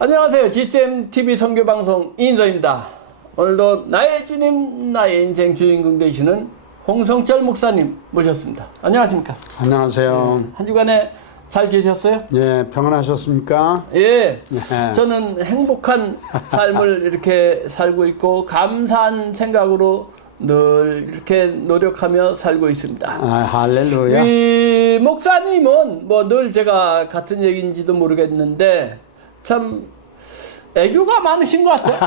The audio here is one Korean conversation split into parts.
안녕하세요. GCM-TV 선교방송 이인서입니다. 오늘도 나의 주님, 나의 인생 주인공 되시는 홍성철 목사님 모셨습니다. 안녕하십니까? 안녕하세요. 한 주간에 잘 계셨어요? 예, 평안하셨습니까? 예. 예. 저는 행복한 삶을 이렇게 살고 있고 감사한 생각으로 늘 이렇게 노력하며 살고 있습니다. 아, 할렐루야. 이 목사님은 뭐 늘 제가 같은 얘기인지도 모르겠는데 참 애교가 많으신 것 같아요.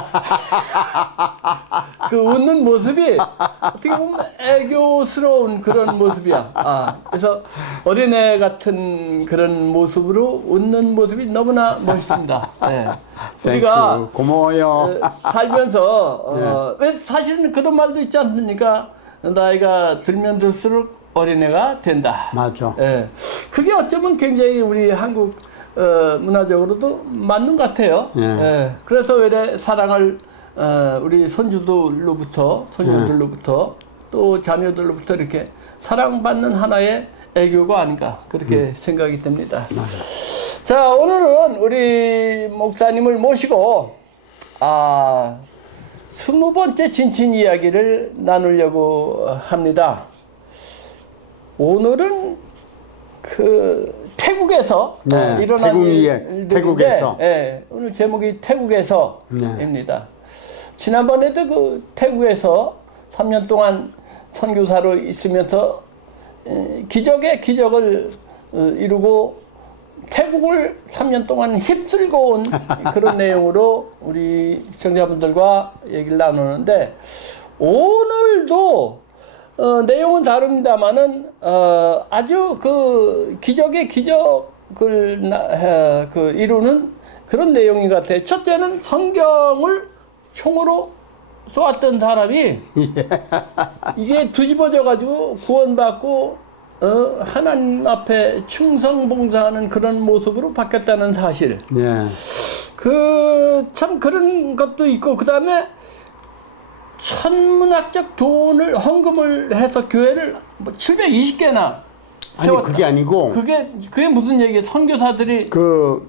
그 웃는 모습이 어떻게 보면 애교스러운 그런 모습이야. 그래서 어린애 같은 그런 모습으로 웃는 모습이 너무나 멋있습니다. 네. 우리가 고마워요. 살면서 왜 사실은 그런 말도 있지 않습니까? 나이가 들면 들수록 어린애가 된다. 맞아. 예. 그게 어쩌면 굉장히 우리 한국 문화적으로도 맞는 것 같아요. 예. 예. 그래서 왜 사랑을 우리 손주들로부터 또 자녀들로부터 이렇게 사랑받는 하나의 애교가 아닌가 그렇게 생각이 됩니다. 자, 오늘은 우리 목사님을 모시고 20번째 진친 이야기를 나누려고 합니다. 오늘은 그 태국에서 일어난 일들인데, 태국에서. 오늘 제목이 태국에서입니다. 지난번에도 그 태국에서 3년 동안 선교사로 있으면서 기적의 기적을 이루고 태국을 3년 동안 휩쓸고 온 그런 내용으로 우리 시청자분들과 얘기를 나누는데 오늘도 내용은 다릅니다만은 아주 그 기적의 기적을 이루는 그런 내용인 것 같아요. 첫째는 성경을 총으로 쏘았던 사람이 이게 뒤집어져 가지고 구원받고 하나님 앞에 충성봉사하는 그런 모습으로 바뀌었다는 사실. 예. 참 그런 것도 있고 그다음에 천문학적 돈을 헌금을 해서 교회를 720개나 세웠다. 아니 그게 아니고 그게 무슨 얘기예요? 선교사들이 그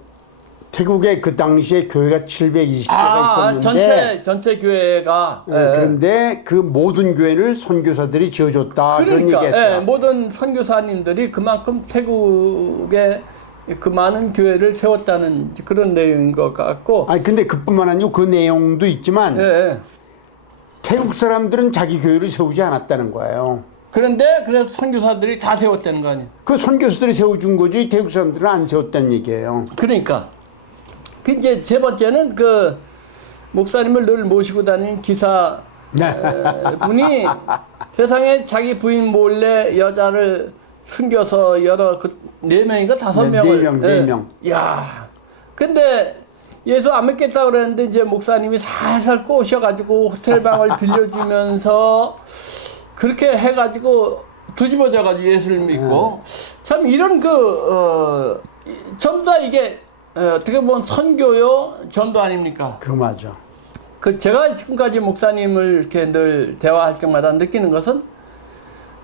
태국에 그 당시에 교회가 720개가 있었는데 전체 교회가 그런데 그 모든 교회를 선교사들이 지어줬다. 그런 얘기했어요. 모든 선교사님들이 그만큼 태국에 그 많은 교회를 세웠다는 그런 내용인 것 같고. 아니 근데 그뿐만 아니고 그 내용도 있지만 태국 사람들은 자기 교회를 세우지 않았다는 거예요. 그래서 선교사들이 다 세웠다는 거 아니에요? 그 선교사들이 세워준 거지 태국 사람들은 안 세웠다는 얘기예요. 그러니까 그 이제 세 번째는 그 목사님을 늘 모시고 다니는 기사 분이 세상에 자기 부인 몰래 여자를 숨겨서 여러 그 4명인가 5명을 4명. 야, 근데 예수 안 믿겠다 그랬는데 이제 목사님이 살살 꼬셔가지고 호텔방을 빌려주면서 그렇게 해가지고 뒤집어져가지고 예수를 믿고 참 이런 전부 다 이게 어떻게 보면 선교요 전도 아닙니까? 그거 맞아. 제가 지금까지 목사님을 이렇게 늘 대화할 때마다 느끼는 것은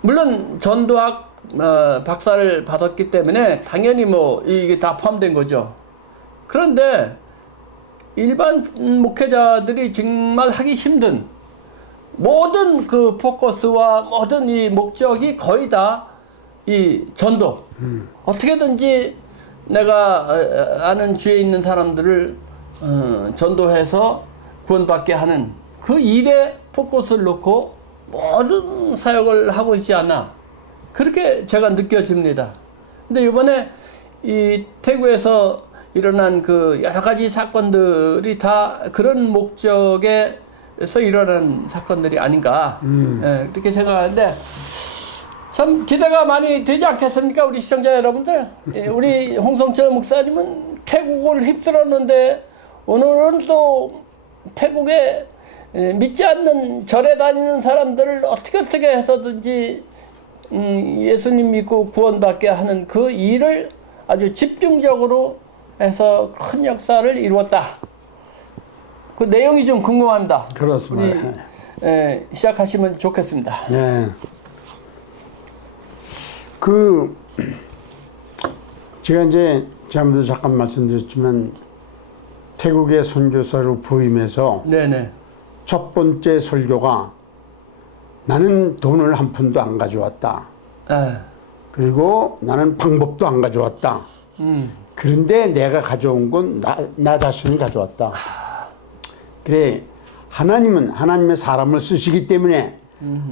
물론 전도학 박사를 받았기 때문에 당연히 뭐 이게 다 포함된 거죠. 그런데 일반 목회자들이 정말 하기 힘든 모든 그 포커스와 모든 이 목적이 거의 다 이 전도. 어떻게든지 내가 아는 주위에 있는 사람들을 전도해서 구원받게 하는 그 일에 포커스를 놓고 모든 사역을 하고 있지 않나. 그렇게 제가 느껴집니다. 근데 이번에 이 태국에서 일어난 그 여러 가지 사건들이 다 그런 목적에서 일어난 사건들이 아닌가 그렇게 생각하는데 참 기대가 많이 되지 않겠습니까? 우리 시청자 여러분들. 우리 홍성철 목사님은 태국을 휩쓸었는데 오늘은 또 태국에 믿지 않는 절에 다니는 사람들을 어떻게 해서든지 예수님 믿고 구원받게 하는 그 일을 아주 집중적으로 해서 큰 역사를 이루었다. 그 내용이 좀 궁금합니다. 그렇습니다. 시작하시면 좋겠습니다. 네. 제가 이제 지난번에도 잠깐 말씀드렸지만 태국의 선교사로 부임해서 네네. 첫 번째 설교가 나는 돈을 한 푼도 안 가져왔다. 예. 그리고 나는 방법도 안 가져왔다. 그런데 내가 가져온 건 나 자신을 가져왔다. 그래, 하나님은 하나님의 사람을 쓰시기 때문에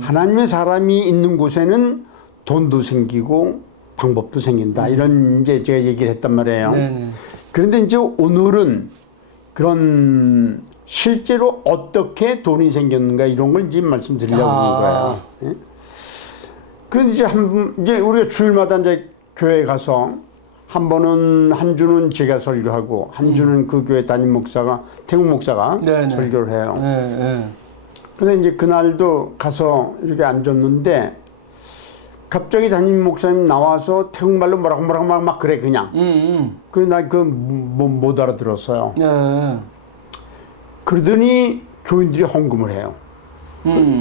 하나님의 사람이 있는 곳에는 돈도 생기고 방법도 생긴다. 이런 이제 제가 얘기를 했단 말이에요. 네네. 그런데 이제 오늘은 그런 실제로 어떻게 돈이 생겼는가 이런 걸 이제 말씀드리려고 하는 거예요. 예? 그런데 이제 우리가 주일마다 이제 교회 가서 한 번은 한 주는 제가 설교하고 한 주는 그 교회 담임 목사가 태국 목사가 네네. 설교를 해요. 네. 근데 이제 그날도 가서 이렇게 앉았는데 갑자기 담임 목사님 나와서 태국말로 뭐라고 막 그래 그냥. 그래서 나 못 알아들었어요. 네. 그러더니 교인들이 헌금을 해요.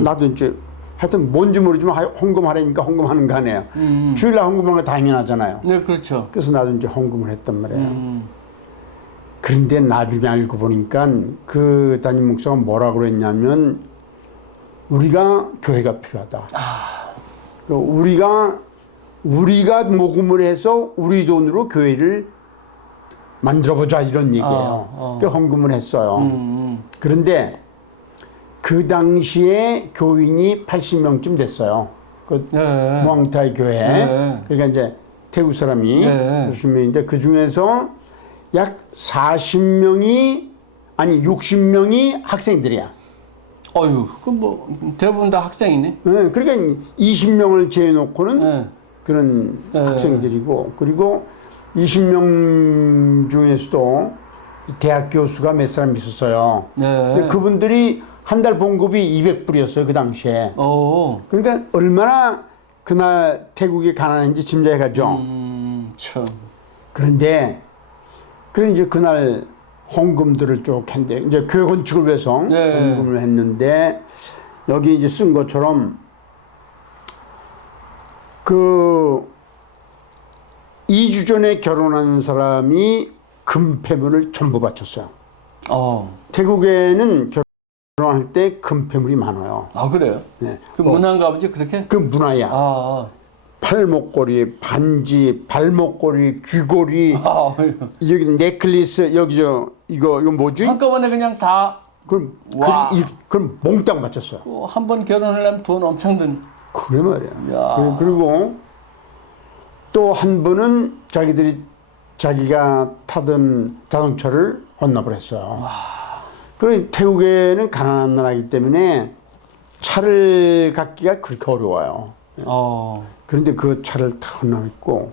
나도 이제 하여튼 뭔지 모르지만 헌금하라니까 헌금하는 거 아니에요. 주일날 헌금하는 거 당연하잖아요. 네, 그렇죠. 그래서 나도 이제 헌금을 했단 말이에요. 그런데 나중에 알고 보니까 그 담임 목사가 뭐라고 그랬냐면 우리가 교회가 필요하다. 우리가 모금을 해서 우리 돈으로 교회를 만들어보자 이런 얘기예요. 그 헌금을 했어요. 그런데 그 당시에 교인이 80명쯤 됐어요. 그 네. 무앙타이 교회. 네. 그러니까 이제 태국 사람이 네. 80명인데 그 중에서 약 40명이 아니 60명이 학생들이야. 어휴, 그 뭐 대부분 다 학생이네. 네, 그러니까 20명을 재놓고는 네. 그런 네. 학생들이고 그리고 20명 중에서도 대학 교수가 몇 사람 있었어요. 네. 근데 그분들이 한 달 봉급이 200불이었어요 그 당시에. 오. 그러니까 얼마나 그날 태국이 가난한지 짐작해 가죠. 참. 그런데 그래 이제 그날 헌금들을 쭉 했는데 이제 교회 건축을 위해서 네. 헌금을 했는데 여기 이제 쓴 것처럼 그 2주 전에 결혼한 사람이 금패물을 전부 바쳤어요. 태국에는 결혼할 때 금패물이 많아요. 아, 그래요? 네. 그 문화인가 보지, 그렇게? 그 문화야. 팔목걸이, 반지, 발목걸이, 귀걸이, 여기 넥클리스, 여기 이거 뭐지? 한꺼번에 그냥 다. 그럼 몽땅 바쳤어요. 한 번 결혼을 하면 돈 엄청 든. 그래 말이야. 그리고 또 한 번은 자기가 타던 자동차를 헌납을 했어요. 그리고 태국에는 가난한 나라이기 때문에 차를 갖기가 그렇게 어려워요. 그런데 그 차를 다 헌납했고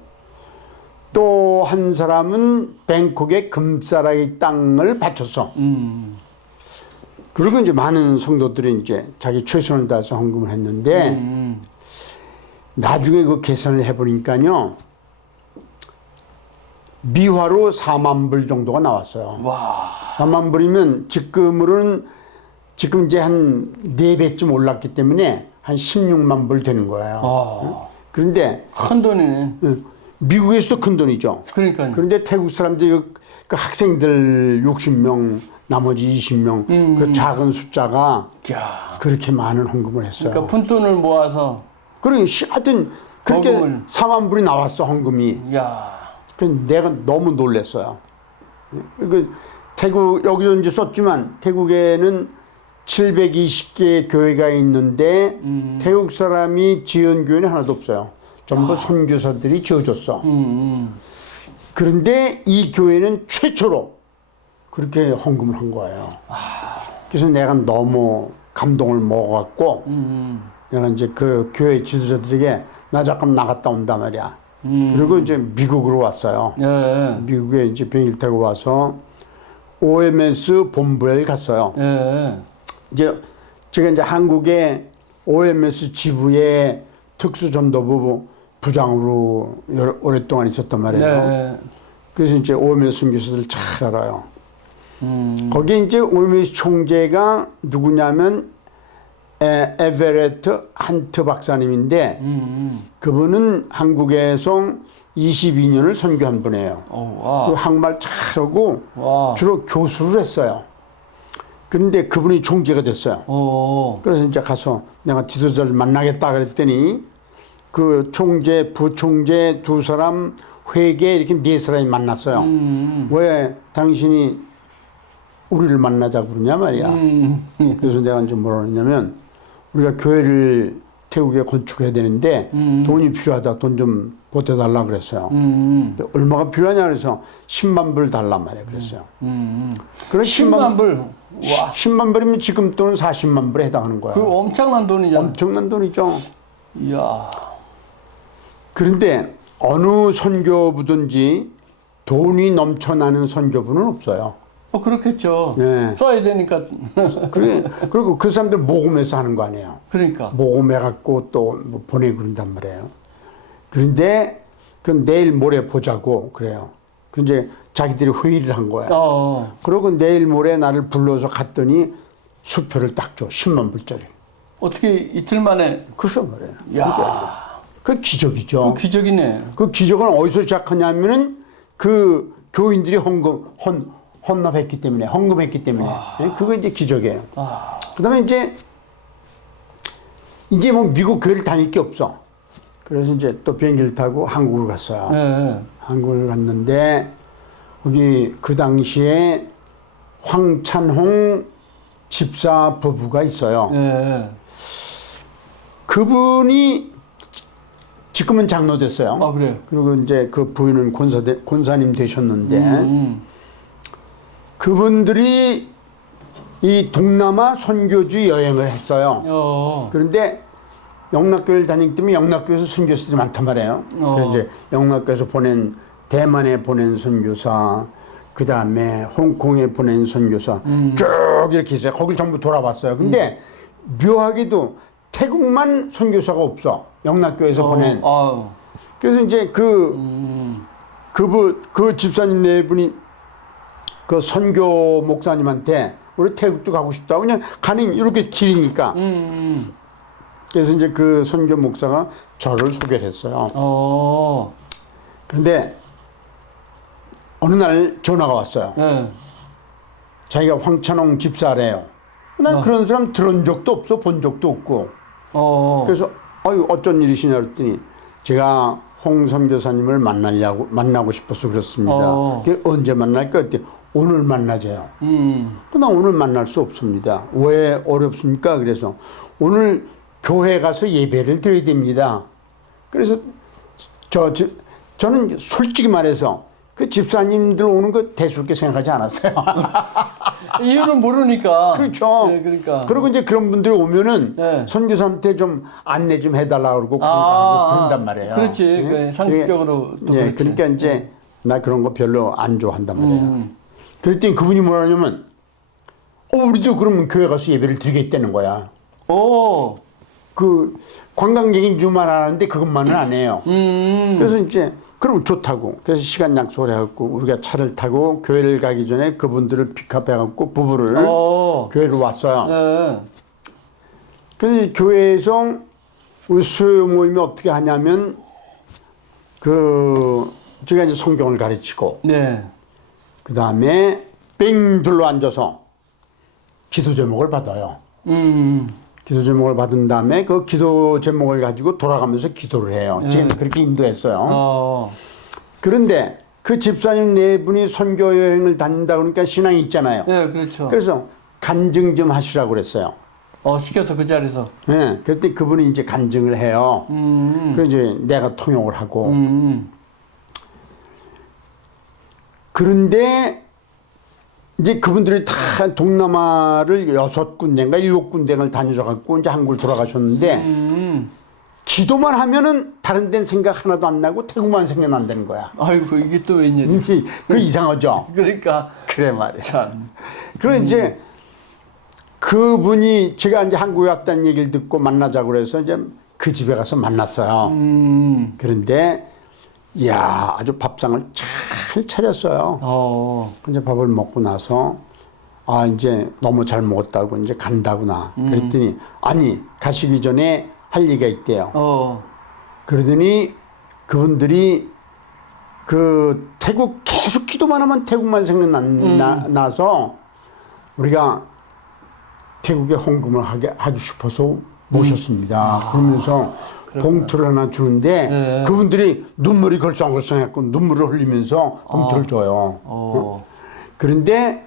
또 한 사람은 뱅콕의 금사라기 땅을 바쳤어. 그리고 이제 많은 성도들이 이제 자기 최선을 다해서 헌금을 했는데 나중에 그 계산을 해보니까요 미화로 4만 불 정도가 나왔어요. 4만 불이면 지금 이제 한 4배쯤 올랐기 때문에 한 16만 불 되는 거예요. 그런데 큰 돈이네. 미국에서도 큰 돈이죠. 그러니까요. 그런데 태국 사람들이 그 학생들 60명 나머지 20명 그 작은 숫자가 그렇게 많은 헌금을 했어요. 그러니까 푼돈을 모아서. 그러니 하여튼 그렇게 헌금을. 4만 불이 나왔어 헌금이. 그래서 내가 너무 놀랐어요. 그 태국 여기도 이제 썼지만 태국에는 720개의 교회가 있는데 태국 사람이 지은 교회는 하나도 없어요. 전부 선교사들이 지어줬어. 그런데 이 교회는 최초로 그렇게 헌금을 한 거예요. 그래서 내가 너무 감동을 먹어갖고 내가 이제 그 교회 지도자들에게 나 잠깐 나갔다 온단 말이야. 그리고 이제 미국으로 왔어요. 미국에 이제 비행기 타고 와서 OMS 본부에 갔어요. 이제 제가 이제 한국의 OMS 지부의 특수전도부 부장으로 오랫동안 있었단 말이에요. 그래서 이제 OMS 선교사들 잘 알아요. 거기에 이제 OMS 총재가 누구냐면 에베레트 한트 박사님인데 그분은 한국에서 22년을 선교한 분이에요. 와. 한국말 잘하고 와. 주로 교수를 했어요. 그런데 그분이 총재가 됐어요. 그래서 이제 가서 내가 지도자를 만나겠다 그랬더니 그 총재, 부총재 두 사람, 회계 이렇게 네 사람이 만났어요. 왜 당신이 우리를 만나자고 그러냐 말이야. 그래서 내가 이제 뭐라 그러냐면 우리가 교회를 태국에 건축해야 되는데 돈이 필요하다. 돈 좀 보태달라 그랬어요. 얼마가 필요하냐 그래서 10만 불 달란 말이야 그랬어요. 그럼 10만 불. 와. 10만 불이면 지금 돈은 40만 불에 해당하는 거야. 그 엄청난 돈이잖아. 엄청난 돈이죠. 이야. 그런데 어느 선교부든지 돈이 넘쳐나는 선교부는 없어요. 그렇겠죠. 네. 써야 되니까. 그리고 그 사람들 모금해서 하는 거 아니에요. 그러니까. 모금해갖고 또 뭐 보내고 그런단 말이에요. 그런데 그 내일 모레 보자고 그래요. 그 이제 자기들이 회의를 한 거야. 그러고 내일 모레 나를 불러서 갔더니 수표를 딱 줘. 10만 불짜리. 어떻게 이틀 만에. 그래서 말이에요. 야. 그 기적이죠. 그 기적이네. 그 기적은 어디서 시작하냐면은 그 교인들이 헌금했기 때문에, 헌금했기 때문에. 그거 이제 기적이에요. 그 다음에 이제 뭐 미국 교회를 다닐 게 없어. 그래서 이제 또 비행기를 타고 한국을 갔어요. 네. 한국을 갔는데, 거기 그 당시에 황찬홍 집사 부부가 있어요. 네. 그분이 지금은 장로 됐어요. 그래요? 그리고 이제 그 부인은 권사님 되셨는데, 그분들이 이 동남아 선교주 여행을 했어요. 그런데 영락교회를 다니기 때문에 영락교회에서 선교사들이 많단 말이에요. 그래서 이제 영락교회에서 대만에 보낸 선교사, 그 다음에 홍콩에 보낸 선교사, 쭉 이렇게 있어요. 거길 전부 돌아봤어요. 근데 묘하게도 태국만 선교사가 없어. 영락교회에서 보낸. 그래서 이제 그 집사님 네 분이 그 선교 목사님한테 우리 태국도 가고 싶다고 그냥 가는 이렇게 길이니까. 그래서 이제 그 선교 목사가 저를 소개를 했어요. 그런데 어느 날 전화가 왔어요. 자기가 황찬홍 집사래요. 난 그런 사람 들은 적도 없어, 본 적도 없고. 그래서 어쩐 일이시냐 그랬더니 제가 홍 선교사님을 만나고 싶어서 그렇습니다. 그게 언제 만날까 그랬더니 오늘 만나자요. 나 오늘 만날 수 없습니다. 왜 어렵습니까? 그래서 오늘 교회 가서 예배를 드려야 됩니다. 그래서 저는 솔직히 말해서 그 집사님들 오는 거 대수롭게 생각하지 않았어요. 이유는 모르니까. 그렇죠. 네, 그러니까. 그리고 이제 그런 분들이 오면은 선교사한테 좀 안내 좀 해달라 그러고 그런단 말이에요. 그렇지. 네? 상식적으로. 또 네, 그렇지. 그러니까 이제 나 그런 거 별로 안 좋아한단 말이에요. 그랬더니 그분이 뭐라 하냐면 우리도 그러면 교회 가서 예배를 드리겠다는 거야. 그 관광객인 줄만 아는데 그것만은 안 해요. 그래서 이제 그럼 좋다고. 그래서 시간 약속을 해갖고 우리가 차를 타고 교회를 가기 전에 그분들을 픽업해갖고 부부를 교회로 왔어요. 그래서 교회에서 우리 수요 모임이 어떻게 하냐면 제가 이제 성경을 가르치고 그 다음에 뺑 둘러 앉아서 기도 제목을 받아요. 기도 제목을 받은 다음에 그 기도 제목을 가지고 돌아가면서 기도를 해요. 지금 그렇게 인도했어요. 그런데 그 집사님 네 분이 선교 여행을 다닌다 그러니까 신앙이 있잖아요. 네, 그렇죠. 그래서 간증 좀 하시라고 그랬어요. 시켜서 그 자리에서. 네, 그랬더니 그분이 이제 간증을 해요. 그래서 이제 내가 통역을 하고. 그런데 이제 그분들이 다 동남아를 6군데인가 7군데를 다니셔갖고 이제 한국을 돌아가셨는데 기도만 하면은 다른 데는 생각 하나도 안 나고 태국만 생각난다는 거야. 아이고 이게 또 웬일이야. 그 이상하죠. 그러니까 그래 말이야. 참. 그리고 이제 그분이 제가 이제 한국에 왔다는 얘기를 듣고 만나자고 그래서 이제 그 집에 가서 만났어요. 그런데 아주 밥상을 잘 차렸어요. 이제 밥을 먹고 나서 아 이제 너무 잘 먹었다고 이제 간다구나. 그랬더니 아니 가시기 전에 할 얘기가 있대요. 그러더니 그분들이 그 태국 계속 기도만 하면 태국만 생각나서 우리가 태국에 헌금을 하기 싶어서 모셨습니다. 그러면서 봉투를 하나 주는데 네. 그분들이 눈물이 걸썽걸썽해갖고 눈물을 흘리면서 봉투를 줘요. 그런데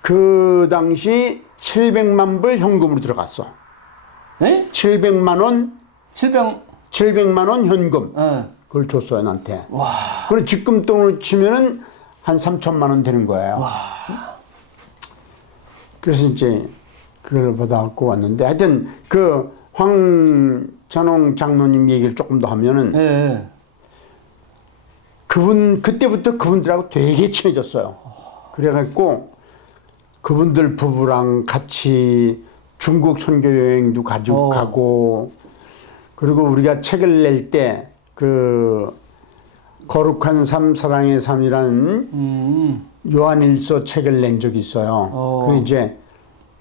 그 당시 700만 불 현금으로 들어갔어. 네? 700만 원, 700만 원 현금. 네. 그걸 줬어요, 나한테. 와. 그리고 지금 돈으로 치면은 한 3천만 원 되는 거예요. 와. 그래서 이제 그걸 받아갖고 왔는데 하여튼 그 황찬홍 장로님 얘기를 조금 더 하면은 네. 그때부터 그분들하고 되게 친해졌어요. 그래갖고 그분들 부부랑 같이 중국 선교 여행도 가고 그리고 우리가 책을 낼 때 그 거룩한 삶 사랑의 삶이라는 요한일서 책을 낸 적이 있어요. 그 이제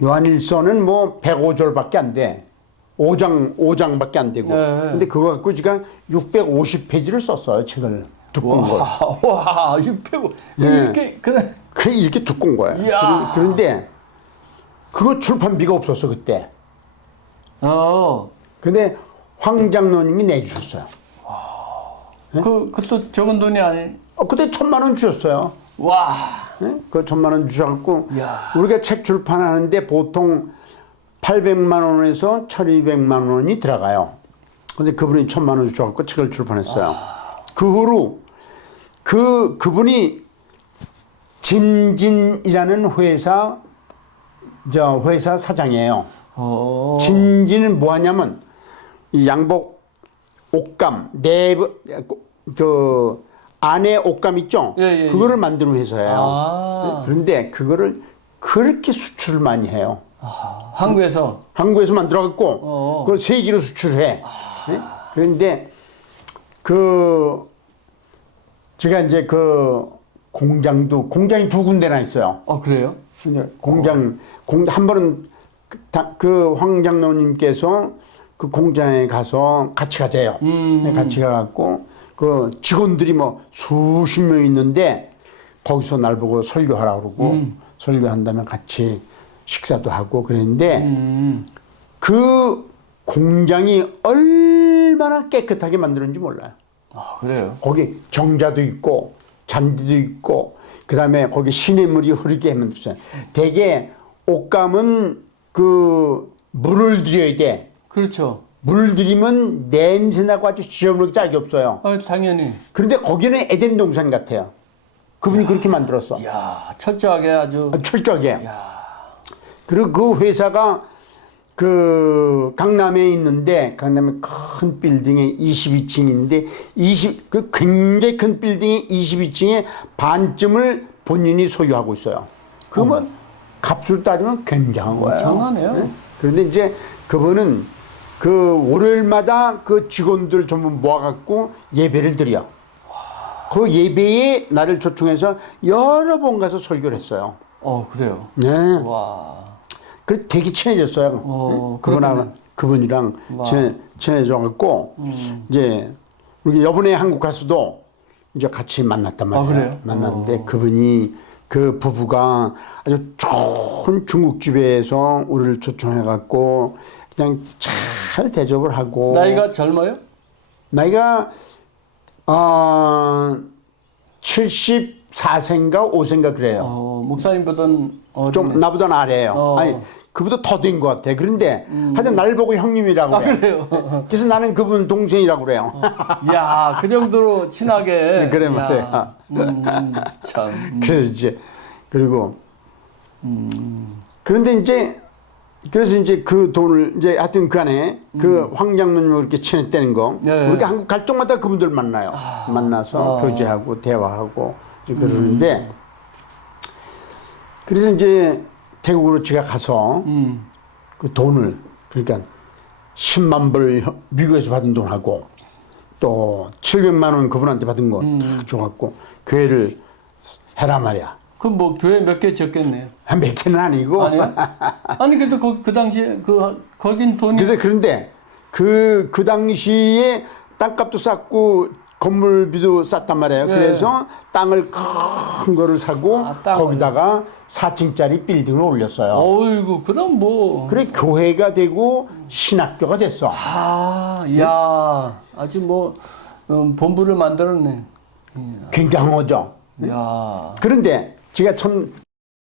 요한일서는 뭐 105절밖에 안 돼. 5장밖에 안 되고. 네. 근데 그거 갖고 제가 650페이지를 썼어요, 책을. 두꺼운 걸. 와, 600. 예. 이렇게 그래. 그게 이렇게 두꺼운 거예요. 이야. 그런데 그거 출판비가 없었어, 그때. 근데 황 장로님이 내주셨어요. 그것도 적은 돈이 아니. 그때 1,000만 원 주셨어요. 와. 네? 그 1,000만 원 주셔갖고 이야. 우리가 책 출판하는데 보통 800만 원에서 1,200만 원이 들어가요. 그래서 그분이 1,000만 원 주셔갖고 책을 출판했어요. 그 후로 그분이 진진이라는 회사 사장이에요. 진진은 뭐 하냐면 이 양복 옷감 그 안에 옷감 있죠? 예. 그거를 만드는 회사예요. 그런데 그거를 그렇게 수출을 많이 해요. 한국에서 만들어갖고 그걸 세계로 수출해. 네? 그런데 제가 이제 공장이 2군데나 있어요. 그래요? 한 번은 황 장로님께서 그 공장에 가서 같이 가재요. 같이 가갖고 그 직원들이 뭐 수십 명 있는데 거기서 날 보고 설교하라 그러고 설교한 다음에 같이 식사도 하고 그랬는데 그 공장이 얼마나 깨끗하게 만들었는지 몰라요. 그래요? 거기 정자도 있고 잔디도 있고 그다음에 거기 시냇물이 흐르게 만들었어요. 대개 옷감은 그 물을 들여야 돼. 그렇죠. 물 들이면 냄새나고 아주 지저분하게 짝이 없어요. 당연히. 그런데 거기는 에덴 동산 같아요. 그분이 그렇게 만들었어. 이야, 철저하게 아주. 철저하게. 이야. 그리고 그 회사가 그 강남에 있는데 강남에 큰 빌딩에 22층인데 그 굉장히 큰 빌딩에 22층에 반쯤을 본인이 소유하고 있어요. 그러면 값을 따지면 굉장한 거예요. 장난해요. 네? 그런데 이제 그분은 그 월요일마다 그 직원들 전부 모아갖고 예배를 드려. 그 예배에 나를 초청해서 여러 번 가서 설교를 했어요. 그래요? 네. 와. 그래서 되게 친해졌어요. 그러면은. 그분이랑 친해져갖고, 이제, 우리 이번에 한국 가서도 이제 같이 만났단 말이에요. 그래요? 만났는데 그분이 그 부부가 아주 좋은 중국집에서 우리를 초청해갖고 그냥 잘 대접을 하고. 나이가 젊어요? 나이가 74세인가 5세인가 그래요. 목사님보다는 좀 나보다는 아래예요. 아니 그보다 더 된 것 같아. 그런데 하여튼 날 보고 형님이라고 그래요. 그래요? 그래서 나는 그분 동생이라고 그래요. 이야, 그 정도로 친하게. 그래 이야, 말이야. 참. 그래서 이제 그리고 그런데 이제 그래서 이제 그 돈을 이제 하여튼 그 안에 그 황 장로님하고 이렇게 친했다는 거. 네. 우리가 한국 갈 적마다 그분들 만나요. 만나서 교제하고 대화하고 그러는데 그래서 이제 태국으로 제가 가서 그 돈을 그러니까 10만 불 미국에서 받은 돈하고 또 700만 원 그분한테 받은 거 딱 줘갖고 교회를 해라 말이야. 그럼 뭐 교회 몇 개 지었겠네요. 몇 개는 아니고. 아니요? 아니 그래도 그 당시에 거긴 돈이 그래서 그런데 그 당시에 땅값도 쌌고 건물비도 쌌단 말이에요. 네. 그래서 땅을 큰 거를 사고 땅을. 거기다가 4층짜리 빌딩을 올렸어요. 어이구 그럼 뭐 그래 교회가 되고 신학교가 됐어. 야 아주 뭐 본부를 만들었네. 굉장하죠. 야 그런데 제가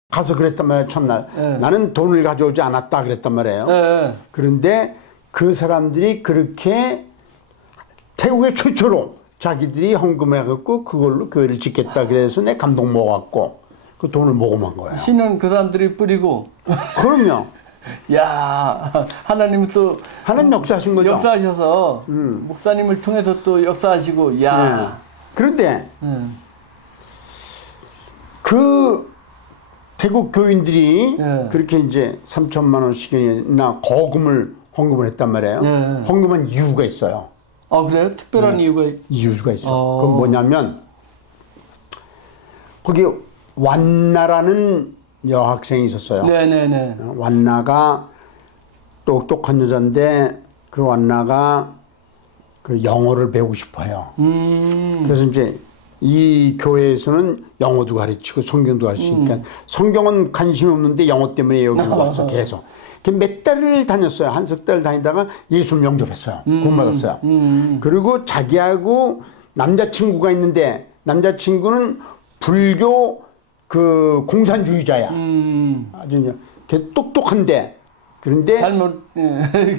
가서 그랬단 말이에요. 첫날. 네. 나는 돈을 가져오지 않았다 그랬단 말이에요. 네. 그런데 그 사람들이 그렇게 태국의 최초로 자기들이 헌금해갖고 그걸로 교회를 짓겠다 그래서 내 감동 먹었고 그 돈을 모금한 거야. 신은 그 사람들이 뿌리고 그럼요. 야 하나님은 또 하나님 역사하신 거죠. 역사하셔서 목사님을 통해서 또 역사하시고 야 네. 그런데 네. 그 태국 교인들이 네. 그렇게 이제 3천만 원씩이나 거금을 헌금을 했단 말이에요. 네. 헌금한 이유가 있어요. 아 그래요? 특별한 이유가 있어. 그건 뭐냐면 거기 완나라는 여학생이 있었어요. 네네네. 완나가 똑똑한 여잔데 그 완나가 그 영어를 배우고 싶어요. 그래서 이제 이 교회에서는 영어도 가르치고 성경도 가르치니까 성경은 관심이 없는데 영어 때문에 여기 왔어 계속. 몇 달을 다녔어요. 한 석 달 다니다가 예수를 영접했어요. 구원받았어요. 그리고 자기하고 남자친구가 있는데 남자친구는 불교 그 공산주의자야. 아주 걔 똑똑한데 그런데 잘못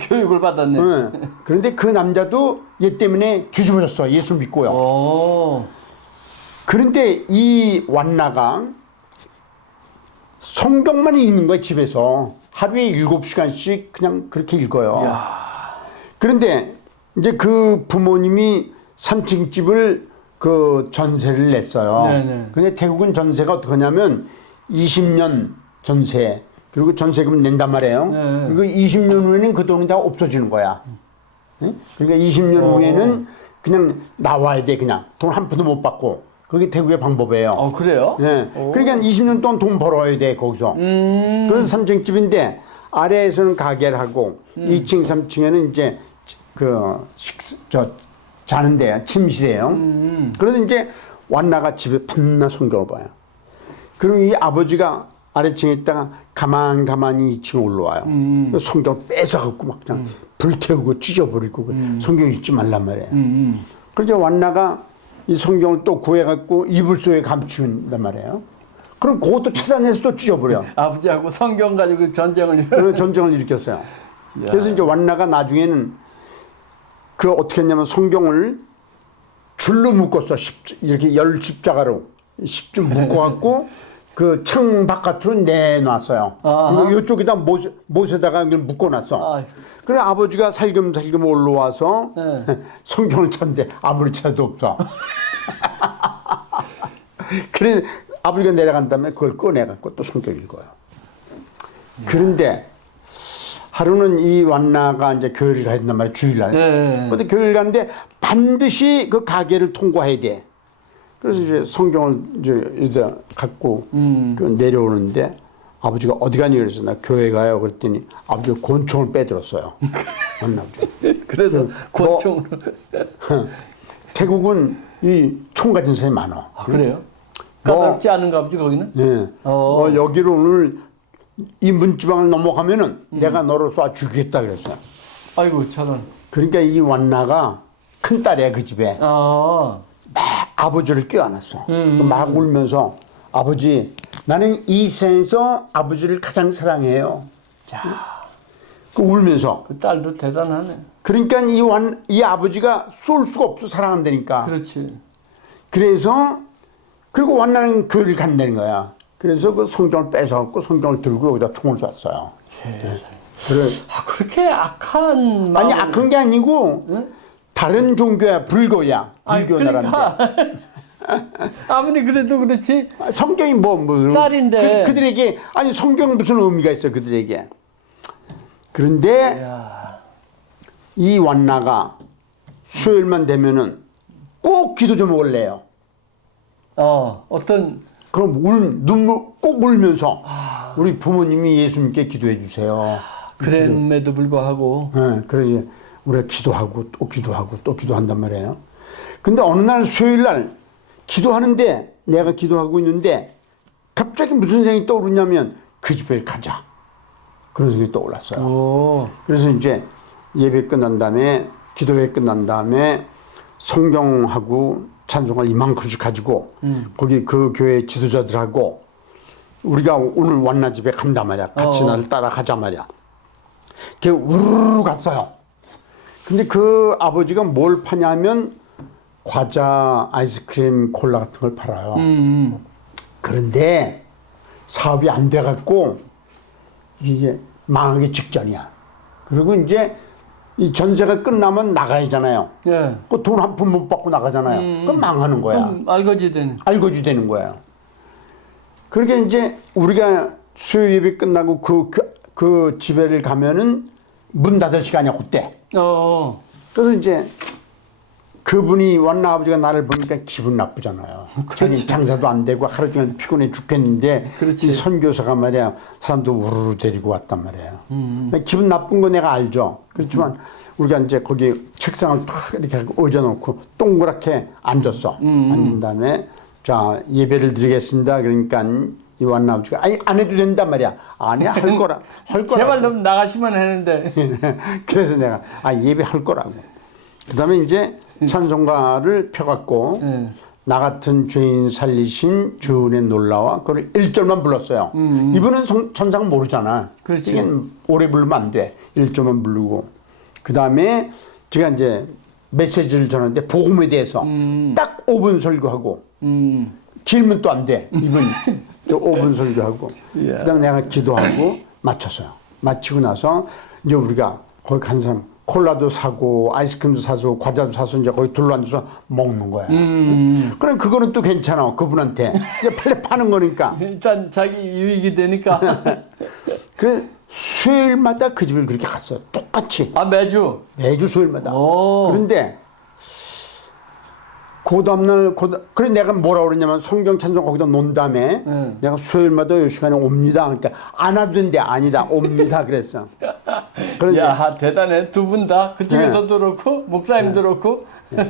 교육을 받았네. 그런데 그 남자도 얘 때문에 뒤집어졌어. 예수 믿고요. 오. 그런데 이 완나가 성경만 읽는 거야 집에서. 하루에 7시간씩 그냥 그렇게 읽어요. 그런데 이제 그 부모님이 3층 집을 그 전세를 냈어요. 네네. 근데 태국은 전세가 어떻게 하냐면 20년 전세 그리고 전세금 낸단 말이에요. 네. 그리고 20년 후에는 그 돈이 다 없어지는 거야. 네? 그러니까 20년 후에는 그냥 나와야 돼 그냥 돈 한 푼도 못 받고 그게 태국의 방법이에요. 그래요? 네. 그러니까 20년 동안 돈 벌어야 돼 거기서. 그래서 3층 집인데 아래에서는 가게를 하고 2층, 3층에는 이제 자는데 침실이에요. 그런데 이제 완나가 집에 밤낮 성경을 봐요. 그럼 이 아버지가 아래층에 있다가 가만히 2층에 올라와요. 성경 뺏어갖고 막 그냥 불태우고 찢어버리고 성경 읽지 말란 말이에요. 그래서 완나가 이 성경을 또 구해갖고 이불 속에 감춘단 말이에요. 그럼 그것도 찾아내서 또 찢어버려. 아버지하고 성경 가지고 전쟁을 전쟁을 일으켰어요. 그래서 이제 완나가 나중에는 그 어떻게 했냐면 성경을 줄로 묶었어. 이렇게 열 십자가로 10줄 묶어갖고 그 창 바깥으로 내놨어요. 그리고 이쪽에다 못에다가 묶어놨어. 그래 아버지가 살금살금 올라와서 성경을 찾는데 아무리 찾아도 없어. 그래 아버지가 내려간 다음에 그걸 꺼내갖고 또 성경 읽어요. 그런데 하루는 이 완나가 이제 교회를 가야 된단 말이야 주일날. 근데 교회를 가는데 반드시 그 가게를 통과해야 돼. 그래서 이제 성경을 이제 갖고 그 내려오는데 아버지가 어디 가니 그래서 나 교회 가요 그랬더니 아버지가 권총을 빼들었어요. 완나 아버지. 그래도 권총. 태국은 이 총 가진 사람이 많아. 그래요? 까다롭지 않은가 보지 거기는? 예. 여기로 오늘 이 문지방을 넘어가면은 내가 너를 쏴 죽이겠다 그랬어요. 아이고 저런. 그러니까 이 완나가 큰 딸이야 그 집에. 막 아버지를 껴안았어. 막 울면서 아버지 나는 이 세상에서 아버지를 가장 사랑해요. 자, 그 울면서. 그 딸도 대단하네. 그러니까 이 아버지가 쏠 수가 없어 사랑한다니까. 그렇지. 그래서 그리고 완나는 교회를 간다는 거야. 그래서 그 성경을 뺏어갖고 성경을 들고 여기다 총을 쐈어요. 그래. 그렇게 악한 마음. 아니 악한 게 아니고 다른 종교야 불교야. 불교 나라인데. 아무리 그래도 그렇지. 성경이 뭐 딸인데. 그들에게 아니 성경 무슨 의미가 있어 그들에게. 그런데 이 완나가 수요일만 되면은 꼭 기도 좀 올래요. 어떤 그럼 눈물 꼭 울면서 우리 부모님이 예수님께 기도해 주세요. 그럼에도 불구하고. 네, 그래서 우리가 기도하고 또 기도하고 또 기도한단 말이에요. 근데 어느 날 수요일 날 기도하는데 내가 기도하고 있는데 갑자기 무슨 생각이 떠오르냐면 그 집에 가자. 그런 생각이 떠올랐어요. 오. 그래서 이제 예배 끝난 다음에 기도회 끝난 다음에 성경하고 찬송을 이만큼씩 가지고 거기 그 교회 지도자들하고 우리가 오늘 완나 집에 간단 말이야. 같이 나를 따라가자 말이야. 걔 우르르 갔어요. 근데 그 아버지가 뭘 파냐면 과자, 아이스크림, 콜라 같은 걸 팔아요. 그런데 사업이 안 돼갖고 이제 망하기 직전이야. 그리고 이제 이 전세가 끝나면 나가야잖아요. 예. 그 돈 한 푼 못 받고 나가잖아요. 그럼 망하는 거야. 그럼 알거지 되는. 알거지 되는 거예요. 그렇게 이제 우리가 수요 예배 끝나고 그 집에를 가면은 문 닫을 시간이야, 그때. 그래서 이제 그분이 완나 아버지가 나를 보니까 기분 나쁘잖아요. 자기 장사도 안 되고 하루 종일 피곤해 죽겠는데 그렇지. 이 선교사가 말이야 사람도 우르르 데리고 왔단 말이에요. 기분 나쁜 거 내가 알죠. 그렇지만 우리가 이제 거기 책상을 탁 이렇게 얹어놓고 동그랗게 앉았어. 앉은 다음에 자 예배를 드리겠습니다. 그러니까 이 완나 아버지가 아니 안 해도 된단 말이야. 아니야 할 거라 할 거라. 제발 좀 나가시면 하는데. 그래서 내가 예배 할 거라고. 그다음에 이제 찬송가를 펴갖고 나 같은 죄인 살리신 주은의 놀라와 그걸 1절만 불렀어요. 이분은 천상 모르잖아. 그렇지. 이게 오래 부르면 안 돼. 1절만 부르고 그 다음에 제가 이제 메시지를 전하는데 복음에 대해서 딱 5분 설교하고 길면 또 안 돼. 이분 5분 설교하고 예. 그다음에 내가 기도하고 마쳤어요. 마치고 나서 이제 우리가 거기 간 사람 콜라도 사고 아이스크림도 사서 과자도 사서 이제 거기 둘러앉아서 먹는 거야. 그럼 그거는 또 괜찮아. 그분한테 이제 빨리 파는 거니까. 일단 자기 유익이 되니까. 그래 수요일마다 그 집을 그렇게 갔어요. 똑같이 매주. 매주 수요일마다. 오. 그런데 그 다음날 그래 내가 뭐라 그러냐면 성경 찬송 거기다 놓은 다음에 내가 수요일마다 이 시간에 옵니다. 그러니까 안 와도 된대. 아니다 옵니다 그랬어. 그런데 야 대단해. 두 분 다 그쪽에서도 그렇고 목사님도 그렇고.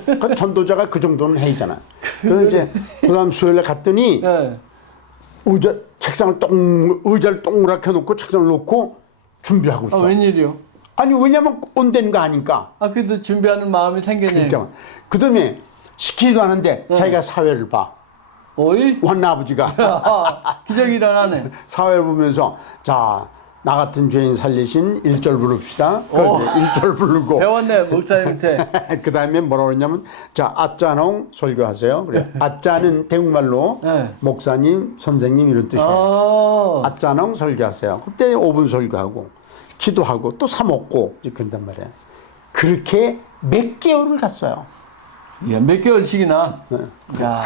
그 전도자가 그 정도는 해이잖아. 그래서 이제 그다음 수요일에 갔더니 의자를 동그랗게 놓고 책상을 놓고 준비하고 있어. 웬일이요? 아니 왜냐면 온다는 거 아니까. 그래도 준비하는 마음이 생기네. 그러니까 그다음에 시키지도 않은데 자기가 사회를 봐. 어이? 완나 아버지가 기적이 일어나네. 사회를 보면서 자 나 같은 죄인 살리신 1절 부릅시다. 그렇게 1절 부르고 배웠네 목사님한테. 그 다음에 뭐라 그러냐면 자 아짜농 설교하세요. 그래 아짜는 태국말로 목사님 선생님 이런 뜻이에요. 아짜농 설교하세요. 그때 5분 설교하고 기도하고 또 사 먹고 그런단 말이에요. 그렇게 몇 개월을 갔어요. 야, 몇 개월씩이나. 야.